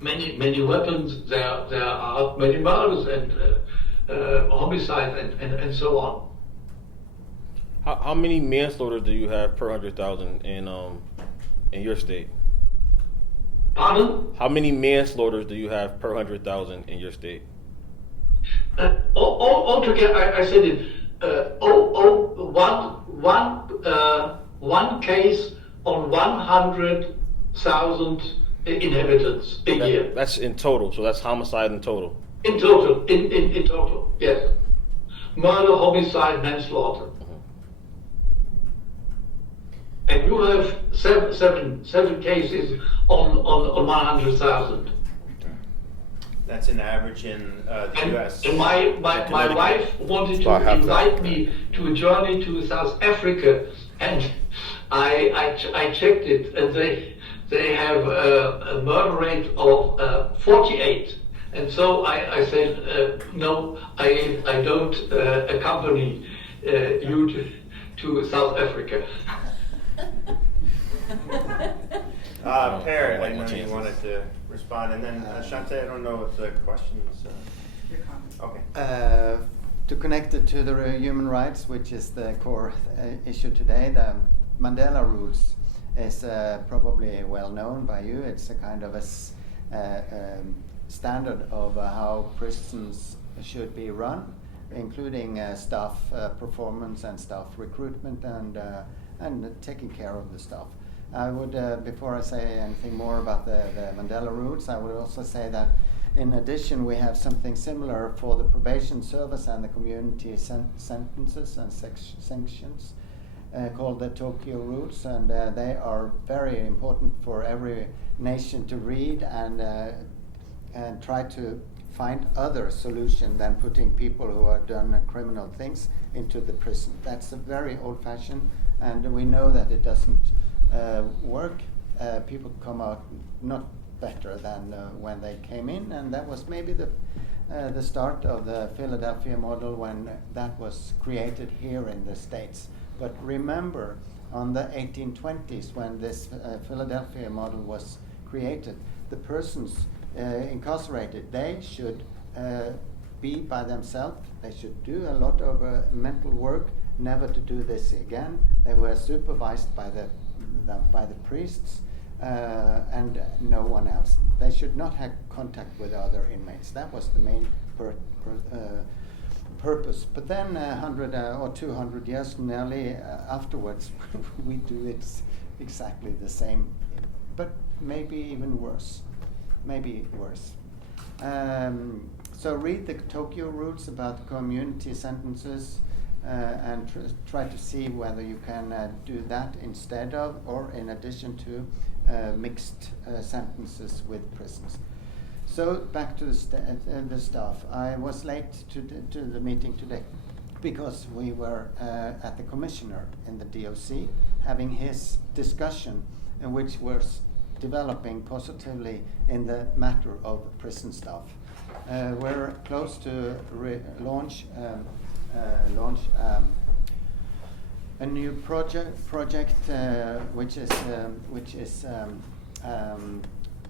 many weapons, there are many murders and homicides and so on. How many manslaughter do you have per 100,000 in your state? Pardon? How many manslaughters do you have per 100,000 in your state? Altogether, I said it. One case on 100,000 inhabitants a year. That's in total. So that's homicide in total. In total, in total, yes. Murder, homicide, manslaughter. And you have seven cases on 100,000. That's an average in the US. And my wife wanted to invite me to a journey to South Africa, and I checked it, and they have a murder rate of 48. And so I said, no, I don't accompany you to South Africa. Per, I know you wanted to respond, and then Shante, I don't know if the questions. Your comment. Okay. To connect it to the human rights, which is the core issue today, the Mandela rules is probably well known by you. It's a kind of a standard of how prisons should be run, including staff performance and staff recruitment and taking care of the staff. I would, before I say anything more about the Mandela rules, I would also say that in addition we have something similar for the probation service and the community sentences and sanctions. called the Tokyo Rules, and they are very important for every nation to read and try to find other solution than putting people who have done criminal things into the prison. That's a very old-fashioned, and we know that it doesn't work. People come out not better than when they came in, and that was maybe the start of the Philadelphia model when that was created here in the States. But remember, on the 1820s, when this Philadelphia model was created, the persons incarcerated, they should be by themselves. They should do a lot of mental work, never to do this again. They were supervised by the priests and no one else. They should not have contact with other inmates. That was the main purpose. But then 100 or 200 years nearly afterwards, we do it exactly the same, but maybe even worse. Maybe worse. So read the Tokyo Rules about community sentences and try to see whether you can do that instead of or in addition to mixed sentences with prisons. So back to the staff. I was late to the meeting today because we were at the commissioner in the DOC having his discussion, which was developing positively in the matter of prison staff. We're close to launch a new project which is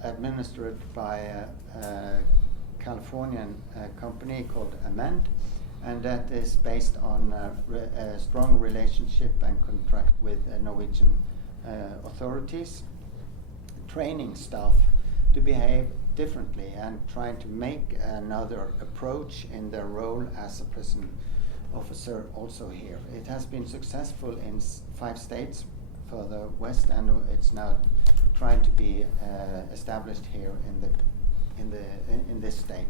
administered by a Californian company called Amend, and that is based on a strong relationship and contract with Norwegian authorities, training staff to behave differently and trying to make another approach in their role as a prison officer also here. It has been successful in 5 states for the West, and it's now trying to be established here in this state.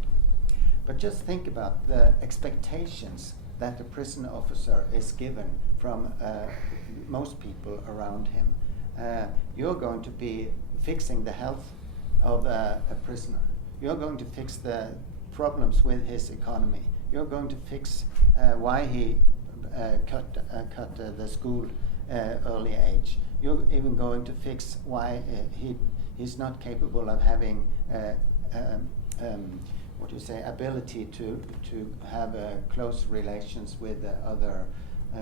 But just think about the expectations that the prison officer is given from most people around him. You're going to be fixing the health of a prisoner. You're going to fix the problems with his economy. You're going to fix why he cut the school early age. You're even going to fix why he's not capable of having ability to have close relations with other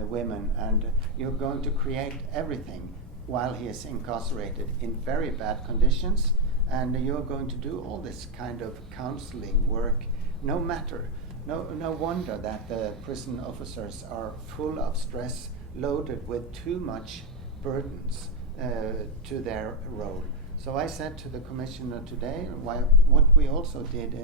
women, and you're going to create everything while he is incarcerated in very bad conditions, and you're going to do all this kind of counseling work. No wonder that the prison officers are full of stress, loaded with too much burdens to their role. So I said to the commissioner today, what we also did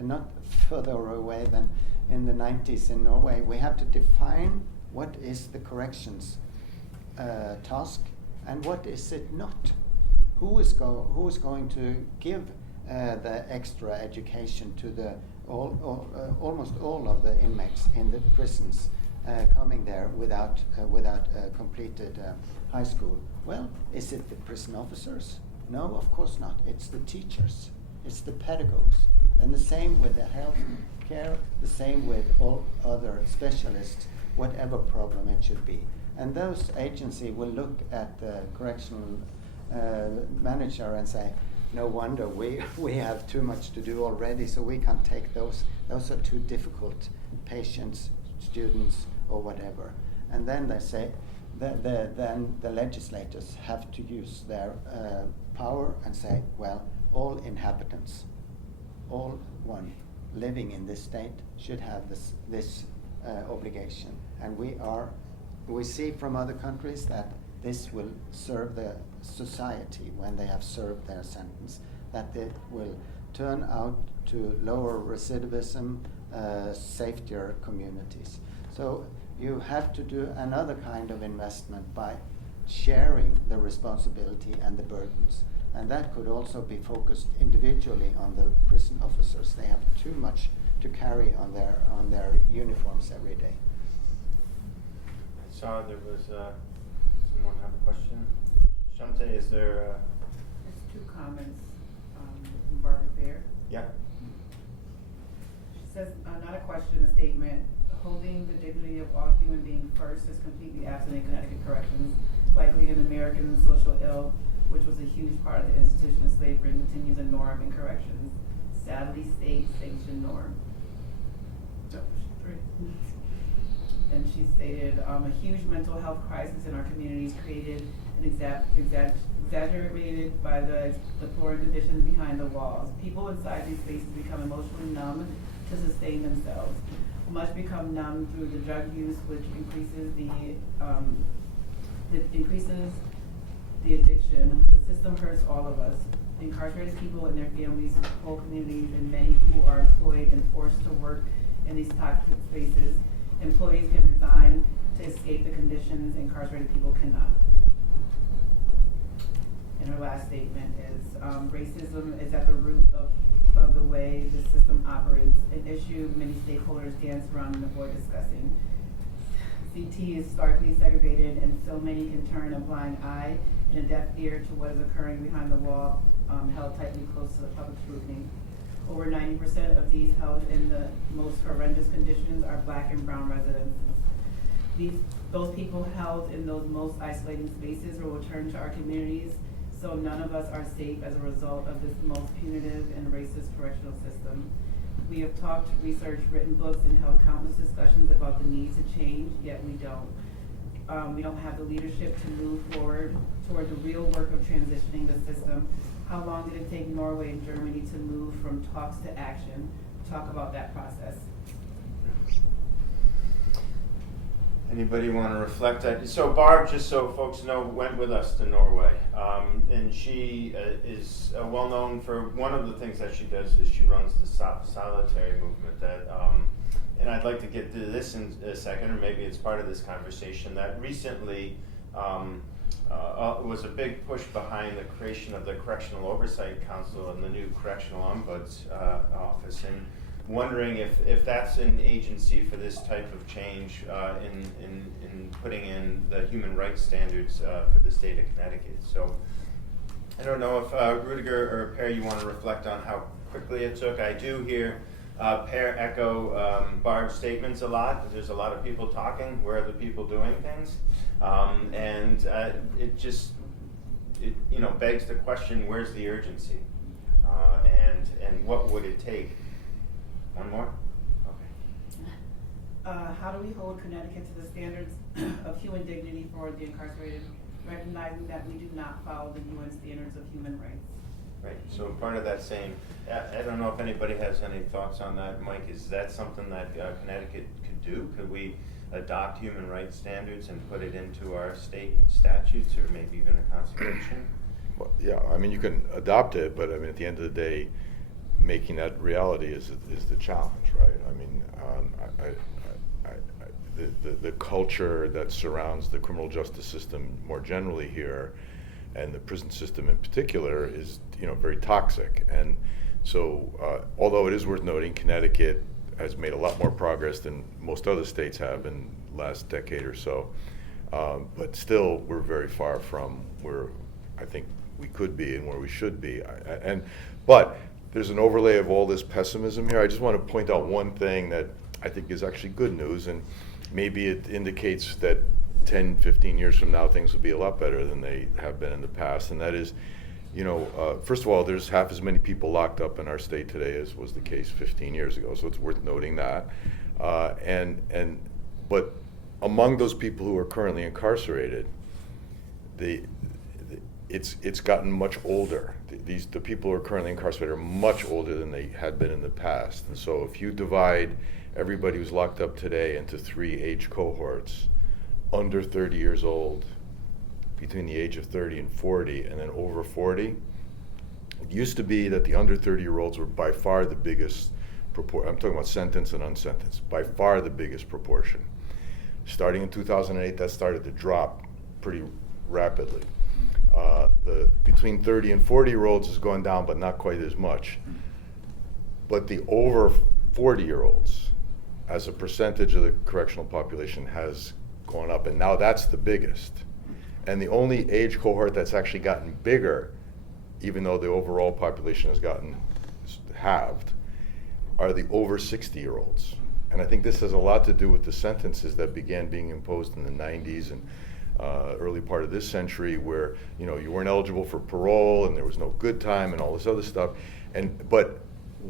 not further away than in the 90s in Norway, we have to define what is the corrections task and what is it not. Who is going to give the extra education to the almost all of the inmates in the prisons coming there without completed high school? Well, is it the prison officers? No, of course not. It's the teachers. It's the pedagogues. And the same with the health care, the same with all other specialists, whatever problem it should be. And those agencies will look at the correctional manager and say, no wonder we have too much to do already, so we can't take those. Those are too difficult patients, students, or whatever. And then they say, then the legislators have to use their power and say, well, all inhabitants, all one living in this state should have this obligation. And we see from other countries that this will serve the society when they have served their sentence, that it will turn out to lower recidivism, safetier communities. So you have to do another kind of investment by sharing the responsibility and the burdens. And that could also be focused individually on the prison officers. They have too much to carry on their uniforms every day. I saw there was Someone have a question? Shante, is there? There's two comments from Barbara Fair. Yeah. She says, not a question, a statement. Holding the dignity of all human beings first is completely absent in Connecticut corrections, likely an American social ill, which was a huge part of the institution of slavery and continues a norm in corrections. Sadly, state-sanctioned norm. So, and she stated, a huge mental health crisis in our communities created and exaggerated by the deploring conditions behind the walls. People inside these spaces become emotionally numb to sustain themselves. Much become numb through the drug use, which increases the addiction. The system hurts all of us. Incarcerated people and their families, whole communities, and many who are employed and forced to work in these toxic spaces. Employees can resign to escape the conditions, incarcerated people cannot. And her last statement is, racism is at the root of the way the system operates, an issue many stakeholders dance around and avoid discussing. CT is starkly segregated, and so many can turn a blind eye and a deaf ear to what is occurring behind the wall, held tightly close to the public scrutiny. Over 90% of these held in the most horrendous conditions are Black and brown residents. Those people held in those most isolating spaces will return to our communities, so none of us are safe as a result of this most punitive and racist correctional system. We have talked, researched, written books, and held countless discussions about the need to change, yet we don't. We don't have the leadership to move forward toward the real work of transitioning the system. How long did it take Norway and Germany to move from talks to action? Talk about that process. Anybody want to reflect? So Barb, just so folks know, went with us to Norway, and she is well known for one of the things that she does is she runs the solitary movement. That, and I'd like to get to this in a second, or maybe it's part of this conversation. That recently was a big push behind the creation of the Correctional Oversight Council and the new Correctional Ombuds office, and wondering if that's an agency for this type of change in putting in the human rights standards for the state of Connecticut. So I don't know if Rudiger or Per, you want to reflect on how quickly it took. I do hear Per echo Barb's statements a lot. There's a lot of people talking. Where are the people doing things? And it just begs the question: where's the urgency? And what would it take? One more? Okay. How do we hold Connecticut to the standards of human dignity for the incarcerated, recognizing that we do not follow the UN standards of human rights? Right, so part of that same, I don't know if anybody has any thoughts on that, Mike. Is that something that Connecticut could do? Could we adopt human rights standards and put it into our state statutes or maybe even the Constitution? Well, yeah, I mean, you can adopt it, but I mean, at the end of the day, making that reality is the challenge, right? I mean, the culture that surrounds the criminal justice system more generally here, and the prison system in particular, is very toxic. And so, although it is worth noting, Connecticut has made a lot more progress than most other states have in the last decade or so, but still we're very far from where I think we could be and where we should be. But there's an overlay of all this pessimism here. I just want to point out one thing that I think is actually good news, and maybe it indicates that 10, 15 years from now things will be a lot better than they have been in the past, and that is, first of all, there's half as many people locked up in our state today as was the case 15 years ago, so it's worth noting that. But among those people who are currently incarcerated, it's gotten much older. The people who are currently incarcerated are much older than they had been in the past. And so if you divide everybody who's locked up today into 3 age cohorts, under 30 years old, between the age of 30 and 40, and then over 40, it used to be that the under 30-year-olds were by far the biggest proportion. I'm talking about sentenced and unsentenced, by far the biggest proportion. Starting in 2008, that started to drop pretty rapidly. The between 30 and 40-year-olds has gone down, but not quite as much. But the over 40-year-olds, as a percentage of the correctional population, has gone up, and now that's the biggest. And the only age cohort that's actually gotten bigger, even though the overall population has gotten halved, are the over 60-year-olds. And I think this has a lot to do with the sentences that began being imposed in the 90s and early part of this century, where you weren't eligible for parole and there was no good time and all this other stuff. But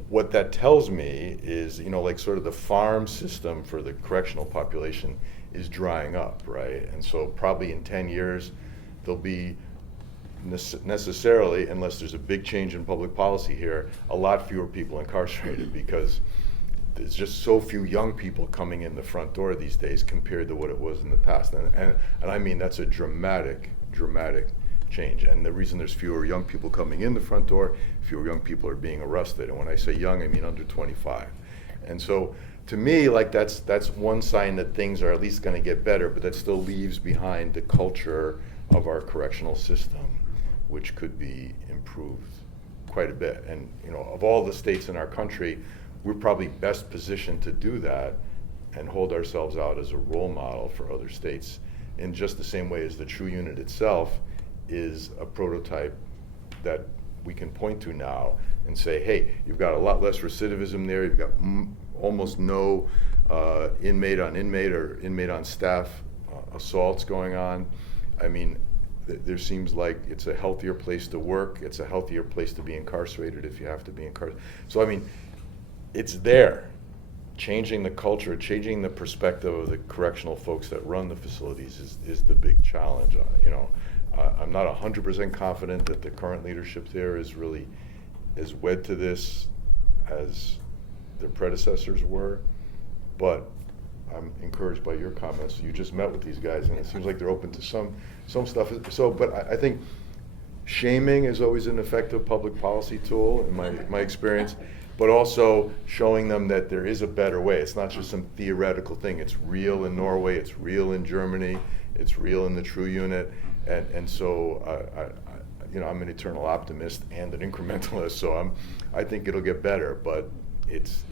what that tells me is, like sort of the farm system for the correctional population is drying up, right? And so probably in 10 years, there'll be necessarily, unless there's a big change in public policy here, a lot fewer people incarcerated, because there's just so few young people coming in the front door these days compared to what it was in the past. And I mean, that's a dramatic change. And the reason there's fewer young people coming in the front door, fewer young people are being arrested. And when I say young, I mean under 25. And so to me, like that's one sign that things are at least going to get better, but that still leaves behind the culture of our correctional system, which could be improved quite a bit. And of all the states in our country, we're probably best positioned to do that and hold ourselves out as a role model for other states, in just the same way as the True Unit itself is a prototype that we can point to now and say, hey, you've got a lot less recidivism there, you've got almost no inmate on inmate or inmate on staff assaults going on. I mean, there seems like it's a healthier place to work, it's a healthier place to be incarcerated if you have to be incarcerated. So I mean, it's there. Changing the culture, changing the perspective of the correctional folks that run the facilities is the big challenge. I'm not 100% confident that the current leadership there is really as wed to this as their predecessors were, but I'm encouraged by your comments. You just met with these guys, and it seems like they're open to some stuff. So, but I think shaming is always an effective public policy tool in my experience, but also showing them that there is a better way. It's not just some theoretical thing. It's real in Norway, it's real in Germany, it's real in the True Unit, and so I'm an eternal optimist and an incrementalist. So I think it'll get better, but it's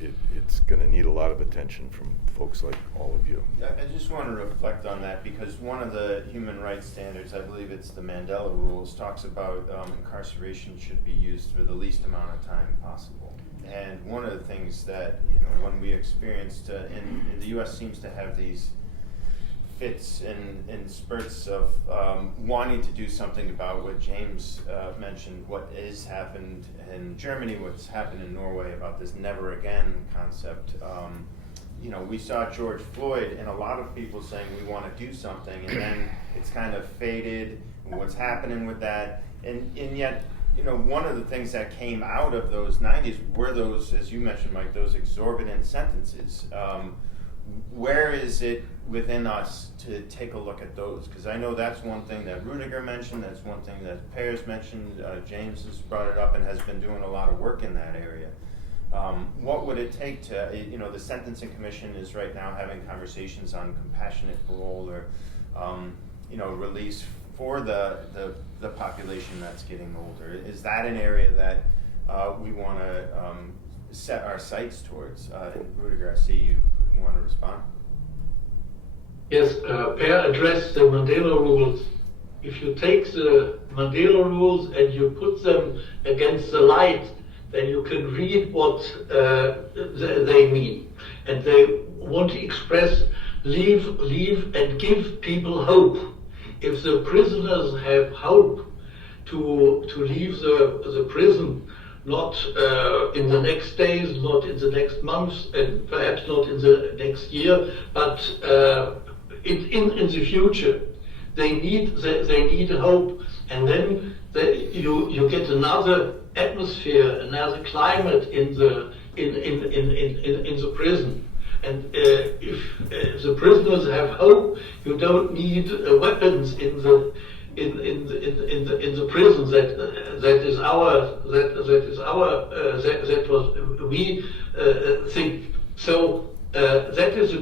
going to need a lot of attention from folks like all of you. I just want to reflect on that, because one of the human rights standards, I believe it's the Mandela Rules, talks about incarceration should be used for the least amount of time possible. And one of the things that when we experienced in the U.S. seems to have these fits and spurts of wanting to do something about what James mentioned, what has happened in Germany, what's happened in Norway about this never again concept. We saw George Floyd and a lot of people saying we want to do something, and then it's kind of faded. What's happening with that? And yet, one of the things that came out of those 90s were those, as you mentioned, Mike, those exorbitant sentences. Where is it within us to take a look at those? Because I know that's one thing that Rudiger mentioned, that's one thing that Pears mentioned, James has brought it up and has been doing a lot of work in that area. What would it take to, the Sentencing Commission is right now having conversations on compassionate parole or, release for the population that's getting older. Is that an area that we want to set our sights towards? And Rudiger, I see you want to respond. Yes, Per addressed the Mandela Rules. If you take the Mandela Rules and you put them against the light, then you can read what they mean. And they want to express leave and give people hope. If the prisoners have hope to leave the prison, not in the next days, not in the next months, and perhaps not in the next year, but in the future, they need hope, and then you get another atmosphere, another climate in the prison. And if the prisoners have hope, you don't need weapons in the prison. That was we think. So that is a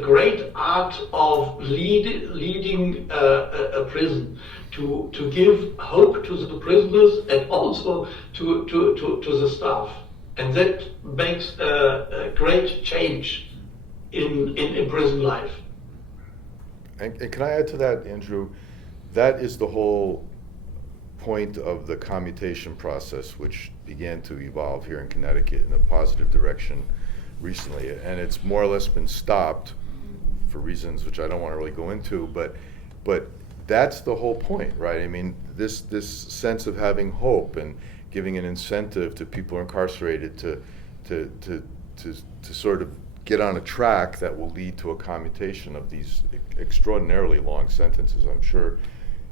great art of leading a prison, to give hope to the prisoners and also to the staff. And that makes a great change in prison life. And can I add to that, Andrew? that is the whole point of the commutation process, which began to evolve here in Connecticut in a positive direction recently, and it's more or less been stopped for reasons which I don't want to really go into, but that's the whole point, right? I mean, this sense of having hope and giving an incentive to people who are incarcerated to sort of get on a track that will lead to a commutation of these extraordinarily long sentences. I'm sure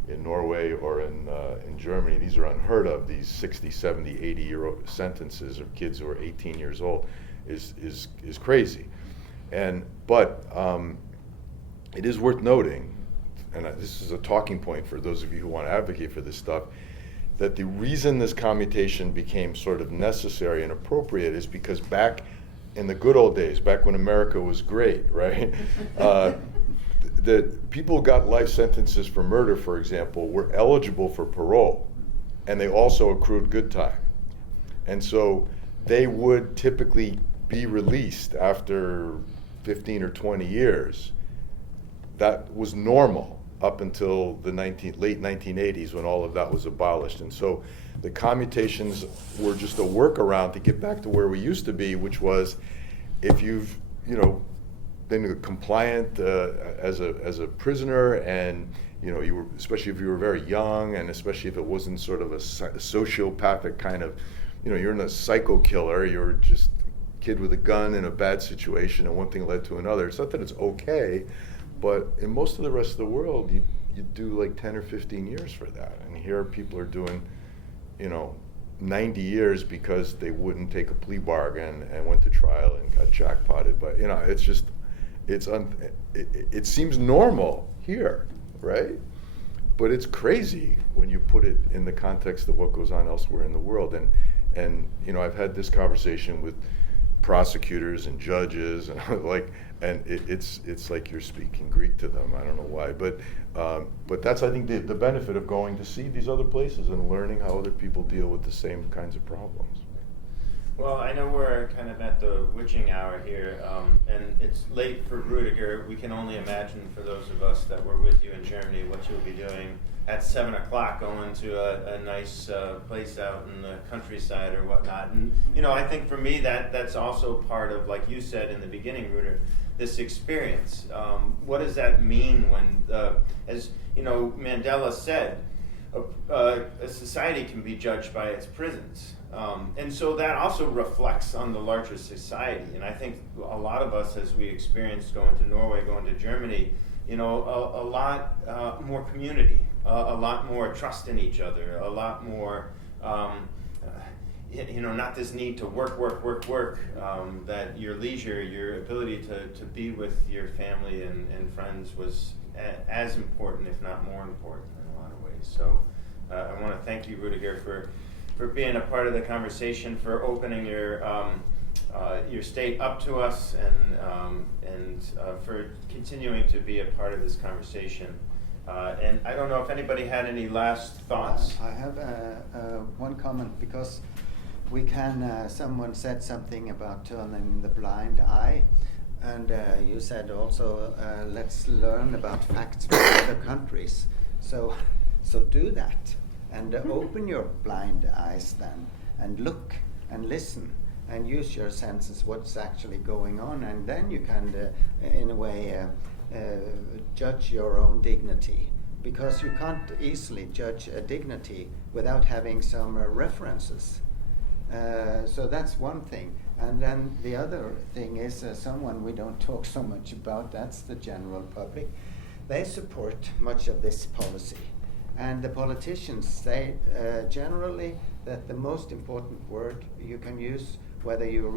in Norway or in Germany, these are unheard of, these 60, 70, 80-year sentences of kids who are 18 years old is crazy. But it is worth noting, and this is a talking point for those of you who want to advocate for this stuff, that the reason this commutation became sort of necessary and appropriate is because back in the good old days, back when America was great, right? The people who got life sentences for murder, for example, were eligible for parole, and they also accrued good time. And so they would typically be released after 15 or 20 years. That was normal up until the late 1980s when all of that was abolished. And so the commutations were just a workaround to get back to where we used to be, which was if you've, been compliant as a prisoner, and you were, especially if you were very young, and especially if it wasn't sort of a sociopathic kind of, you're in a psycho killer, you're just a kid with a gun in a bad situation, and one thing led to another. It's not that it's okay, but in most of the rest of the world, you do like 10 or 15 years for that, and here people are doing, 90 years because they wouldn't take a plea bargain and went to trial and got jackpotted. But it's just. It seems normal here, right? But it's crazy when you put it in the context of what goes on elsewhere in the world. And I've had this conversation with prosecutors and judges, and it's like you're speaking Greek to them. I don't know why, but that's, I think, the benefit of going to see these other places and learning how other people deal with the same kinds of problems. Well, I know we're kind of at the witching hour here, and it's late for Rudiger. We can only imagine, for those of us that were with you in Germany, what you'll be doing at 7 o'clock, going to a nice place out in the countryside or whatnot. And, I think for me that's also part of, like you said in the beginning, Rudiger, this experience. What does that mean when, as Mandela said, a society can be judged by its prisons. And so that also reflects on the larger society. And I think a lot of us, as we experienced going to Norway, going to Germany, a lot more community, a lot more trust in each other, a lot more, not this need to work, that your leisure, your ability to be with your family and friends was as important, if not more important in a lot of ways. So I want to thank you, Rudiger, for being a part of the conversation, for opening your state up to us, and for continuing to be a part of this conversation. And I don't know if anybody had any last thoughts. I have one comment, because we can. Someone said something about turning the blind eye, and you said also let's learn about facts from other countries. So do that. And open your blind eyes then, and look and listen and use your senses, what's actually going on, and then you can, in a way, judge your own dignity, because you can't easily judge a dignity without having some references. So that's one thing. And then the other thing is someone we don't talk so much about, that's the general public. They support much of this policy. And the politicians say generally that the most important word you can use, whether you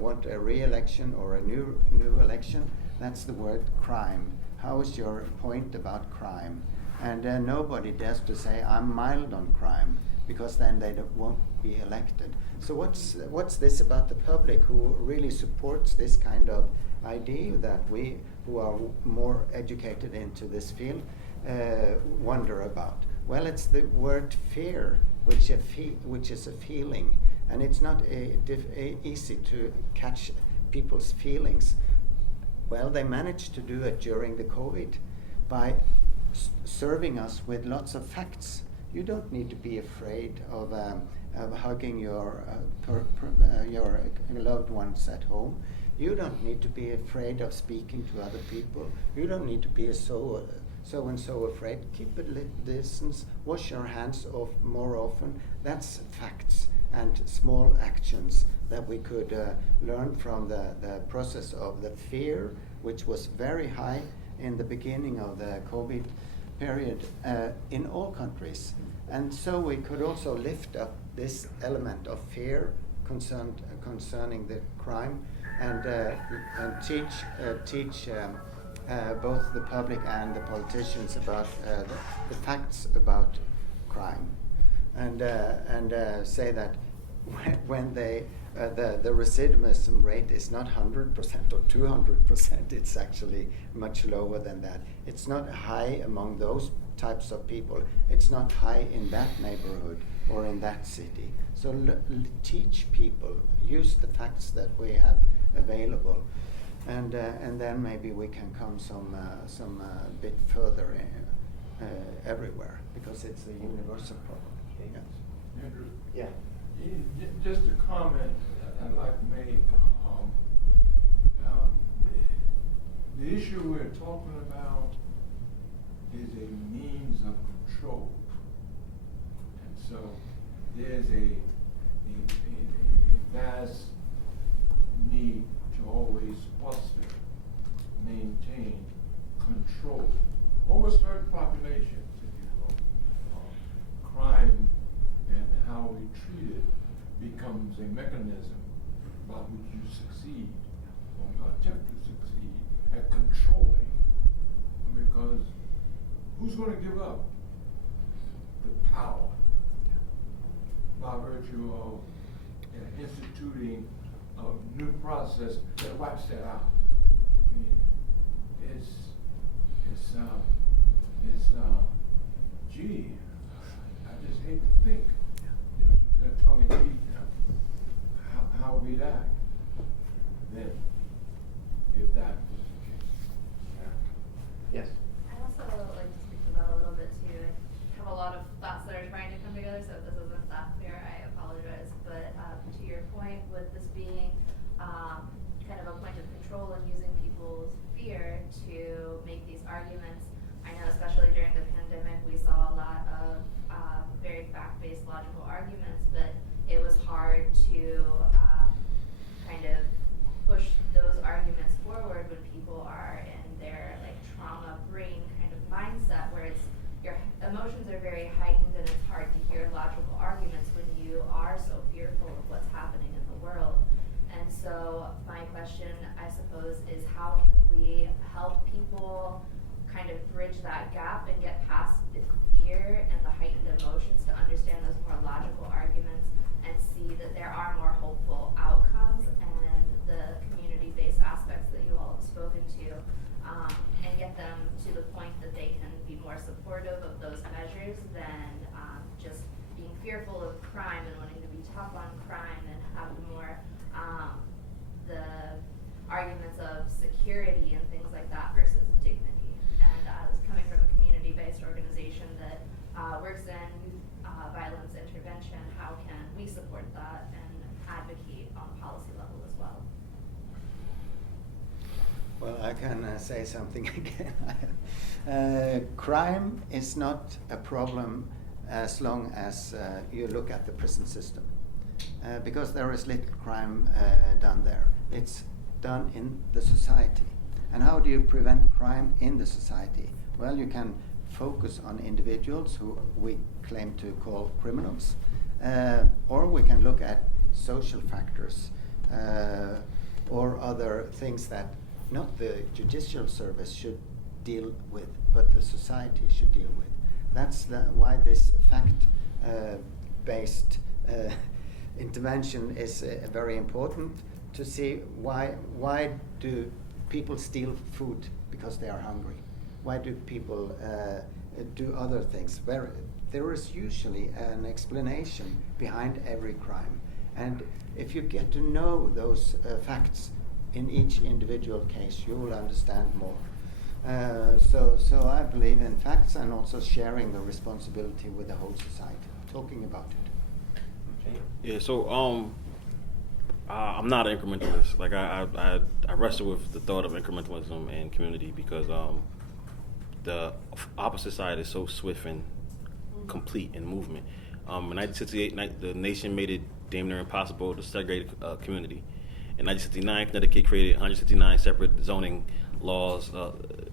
want a re-election or a new election, that's the word crime. How is your point about crime? And nobody dares to say, I'm mild on crime, because then they won't be elected. So what's this about the public who really supports this kind of idea that we, who are more educated into this field, wonder about? Well, it's the word fear, which is a feeling, and it's not easy to catch people's feelings. Well, they managed to do it during the COVID by serving us with lots of facts. You don't need to be afraid of hugging your loved ones at home. You don't need to be afraid of speaking to other people. You don't need to be so and so afraid. Keep a distance. Wash your hands off more often. That's facts and small actions that we could learn from the process of the fear, which was very high in the beginning of the COVID period in all countries. And so we could also lift up this element of fear concerning the crime and teach both the public and the politicians about the facts about crime, and say that when the recidivism rate is not 100% or 200%, it's actually much lower than that. It's not high among those types of people. It's not high in that neighborhood or in that city. So teach people, use the facts that we have available, and then maybe we can come some bit further everywhere, because it's a universal problem. Yeah. Andrew? Yeah. Just a comment I'd like to make. The issue we're talking about is a means of control. And so there's a vast need to always foster, maintain control over certain populations, if you will. Crime and how we treat it becomes a mechanism by which you succeed, or attempt to succeed, at controlling. Because who's going to give up the power by virtue of instituting a new process that wipes that out? I mean, gee, I just hate to think, tongue in cheek, how we'd act then, if that was the case. Yes. I'd also like to speak to that a little bit too. I have a lot of thoughts that are trying to come together, so if this isn't that clear, I apologize. But to your point, with this being kind of a point of control and using people's fear to make these arguments, I know especially during the pandemic we saw a lot of very fact-based logical arguments, but it was hard to kind of push those arguments forward when people are in their like trauma brain kind of mindset, where it's your emotions are very heightened and it's hard to hear logical arguments when you are so fearful of what's happening in the world. And so my question, I suppose, is how can we help people kind of bridge that gap and get past the fear and the heightened emotions to understand those more logical arguments and see that there are more hopeful outcomes and the community-based aspects that you all have spoken to, and get them to the point that they can be more supportive of those measures than just being fearful of crime and wanting to be tough on crime and have more the arguments of security and things like that versus dignity. And coming from a community-based organization that works in violence intervention, how can we support that and advocate on the policy level as well? Well, I can say something again. Crime is not a problem as long as you look at the prison system, because there is little crime done there. It's done in the society. And how do you prevent crime in the society? Well, you can focus on individuals who we claim to call criminals, or we can look at social factors or other things that not the judicial service should deal with, but the society should deal with. That's why this fact-based intervention is very important, to see why do people steal food because they are hungry? Why do people do other things? There is usually an explanation behind every crime. And if you get to know those facts in each individual case, you will understand more. So I believe in facts and also sharing the responsibility with the whole society, talking about it. Yeah, so I'm not an incrementalist. Like I wrestle with the thought of incrementalism and community because the opposite side is so swift and complete in movement. In 1968, the nation made it damn near impossible to segregate a community. In 1969, Connecticut created 169 separate zoning laws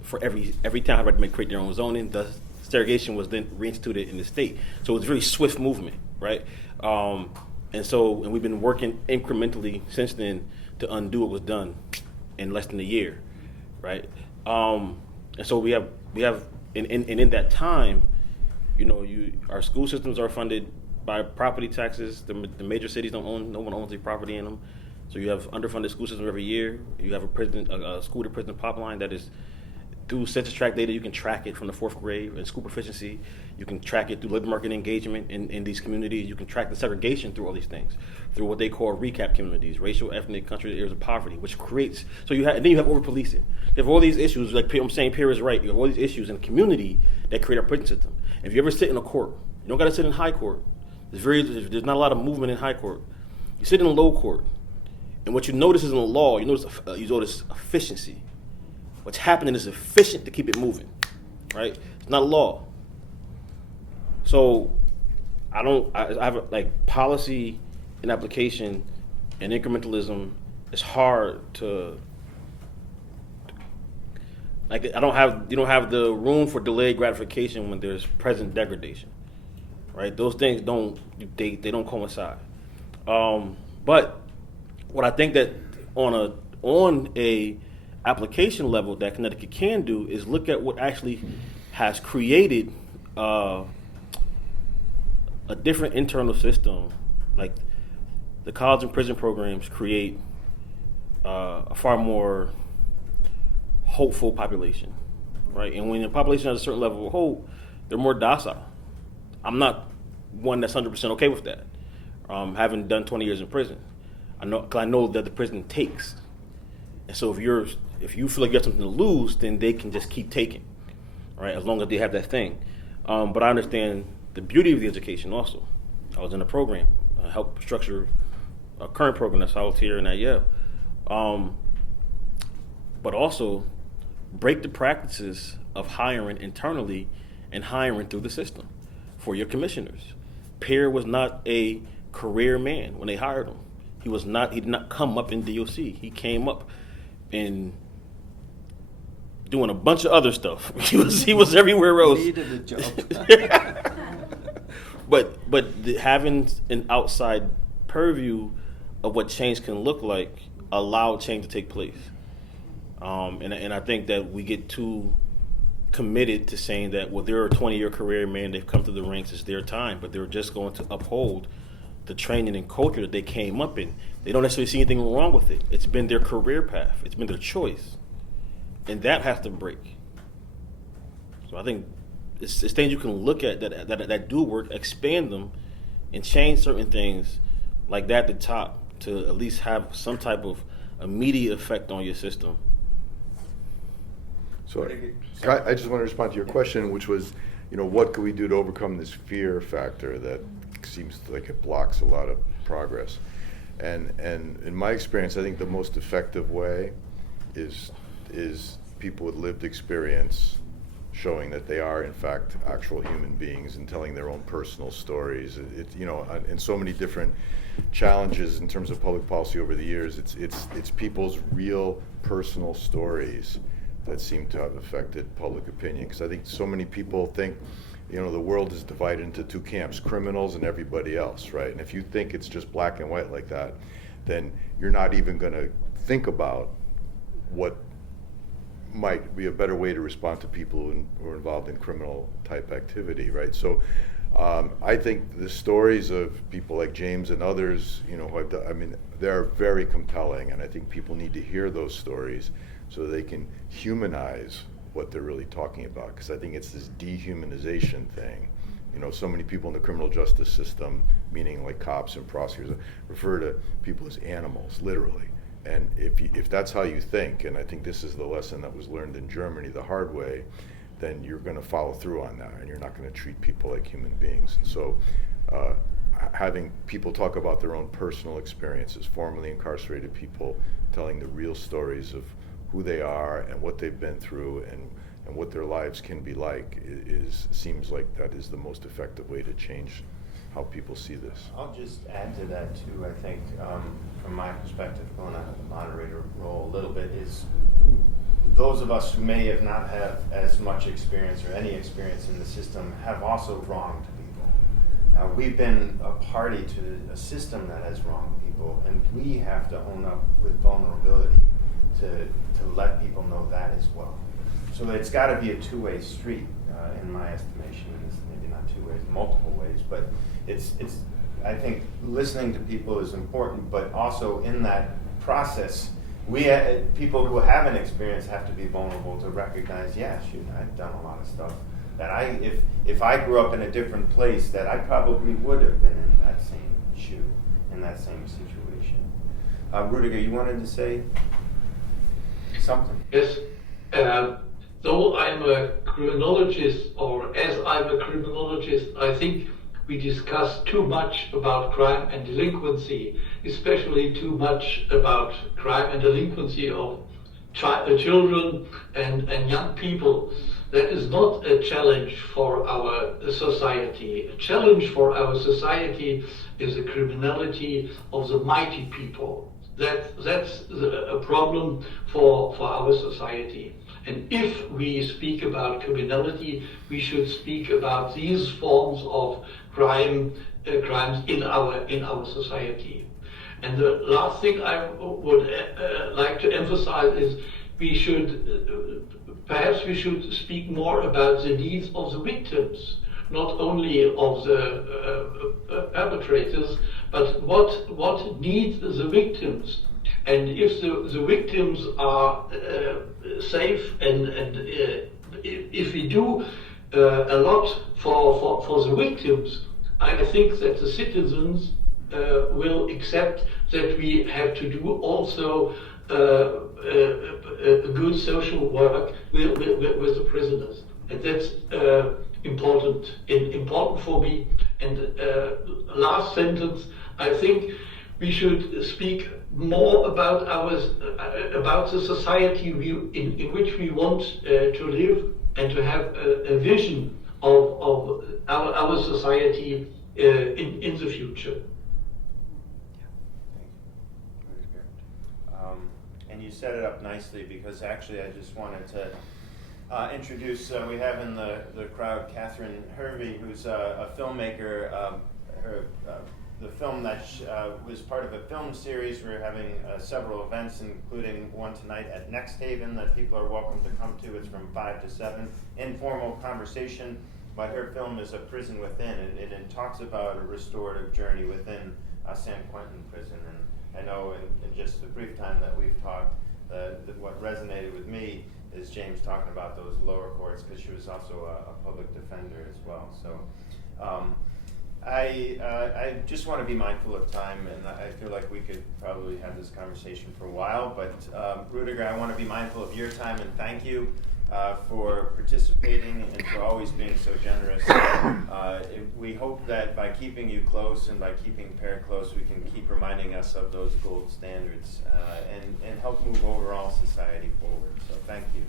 for every town had to create their own zoning. The segregation was then reinstituted in the state. So it was a very swift movement, right? And we've been working incrementally since then to undo what was done in less than a year, right? And so we have in that time, our school systems are funded by property taxes. The major cities no one owns the property in them. So you have underfunded school systems every year. You have a school to prison pipeline that is through census tract data. You can track it from the 4th grade and school proficiency. You can track it through labor market engagement in these communities. You can track the segregation through all these things, through what they call recap communities, racial, ethnic, country areas of poverty, which creates. So and then you have over policing. You have all these issues. Like I'm saying, Pierre is right. You have all these issues in the community that create our prison system. If you ever sit in a court, you don't got to sit in high court. There's not a lot of movement in high court. You sit in a low court. And what you notice is in the law, you notice efficiency. What's happening is efficient to keep it moving, right? It's not a law. So I have like policy and application and incrementalism. It's hard to like. You don't have the room for delayed gratification when there's present degradation, right? Those things don't coincide. But what I think that on a application level that Connecticut can do is look at what actually has created a different internal system. Like the college and prison programs create a far more hopeful population, right? And when the population has a certain level of hope, they're more docile. I'm not one that's 100% okay with that. Having done 20 years in prison. I know that the prison takes, and so if you feel like you have something to lose, then they can just keep taking, right? As long as they have that thing. But I understand the beauty of the education also. I was in a program, helped structure a current program that's out here and at Yale. But also break the practices of hiring internally and hiring through the system for your commissioners. Pierre was not a career man when they hired him. He did not come up in DOC. He came up in doing a bunch of other stuff. He was everywhere else. Needed a job. But having an outside purview of what change can look like allowed change to take place. And I think that we get too committed to saying that, well, they're a 20-year career man, they've come through the ranks, it's their time, but they're just going to uphold the training and culture that they came up in. They don't necessarily see anything wrong with it. It's been their career path. It's been their choice. And that has to break. So I think it's things you can look at that do work, expand them, and change certain things like that at the top to at least have some type of immediate effect on your system. So I just want to respond to your question, which was, what could we do to overcome this fear factor that seems like it blocks a lot of progress? And in my experience, I think the most effective way is people with lived experience showing that they are in fact actual human beings and telling their own personal stories. And so many different challenges in terms of public policy over the years, it's people's real personal stories that seem to have affected public opinion. Because I think so many people think, the world is divided into two camps, criminals and everybody else, right? And if you think it's just black and white like that, then you're not even going to think about what might be a better way to respond to people who are involved in criminal type activity, right? So I think the stories of people like James and others, who have done, they're very compelling, and I think people need to hear those stories so they can humanize what they're really talking about, because I think it's this dehumanization thing. So many people in the criminal justice system, meaning like cops and prosecutors, refer to people as animals, literally. And if that's how you think, and I think this is the lesson that was learned in Germany the hard way, then you're going to follow through on that, and you're not going to treat people like human beings. And so having people talk about their own personal experiences, formerly incarcerated people telling the real stories of who they are and what they've been through and what their lives can be like seems like that is the most effective way to change how people see this. I'll just add to that too, I think, from my perspective, going out of the moderator role a little bit, is those of us who may have not had as much experience or any experience in the system have also wronged people. Now, we've been a party to a system that has wronged people, and we have to own up with vulnerability to let people know that as well. So it's got to be a two-way street, in my estimation, and it's maybe not two ways, multiple ways, but it's I think listening to people is important, but also in that process, people who haven't experienced have to be vulnerable to recognize, yeah, shoot, I've done a lot of stuff that if I grew up in a different place, that I probably would have been in that same shoe, in that same situation. Rudiger, you wanted to say something? Yes. Though I'm a criminologist, or as I'm a criminologist, I think we discuss too much about crime and delinquency, especially too much about crime and delinquency of children and young people. That is not a challenge for our society. A challenge for our society is the criminality of the mighty people. That's a problem for our society. And if we speak about criminality, we should speak about these forms of crimes in our society. And the last thing I would like to emphasize is perhaps we should speak more about the needs of the victims, not only of the perpetrators, but what needs the victims. And if the victims are safe, and if we do a lot for the victims, I think that the citizens will accept that we have to do also a good social work with the prisoners. And that's important for me. And last sentence, I think we should speak more about the society in which we want to live, and to have a vision of our society in the future. And you set it up nicely, because actually I just wanted to introduce, we have in the crowd Catherine Hervey, who's a filmmaker. The film that was part of a film series. We're having several events, including one tonight at Next Haven that people are welcome to come to. It's from 5 to 7. Informal conversation, but her film is A Prison Within, and it talks about a restorative journey within San Quentin prison. And I know in just the brief time that we've talked, what resonated with me is James talking about those lower courts, because she was also a public defender as well. So. I just want to be mindful of time, and I feel like we could probably have this conversation for a while, but Rudiger, I want to be mindful of your time, and thank you for participating and for always being so generous. We hope that by keeping you close and by keeping PAIR close, we can keep reminding us of those gold standards and help move overall society forward. So thank you.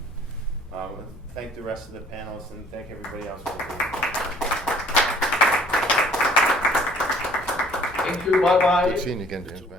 Thank the rest of the panelists, and thank everybody else for being here. Thank you. Bye-bye. Good seeing you again, Dan.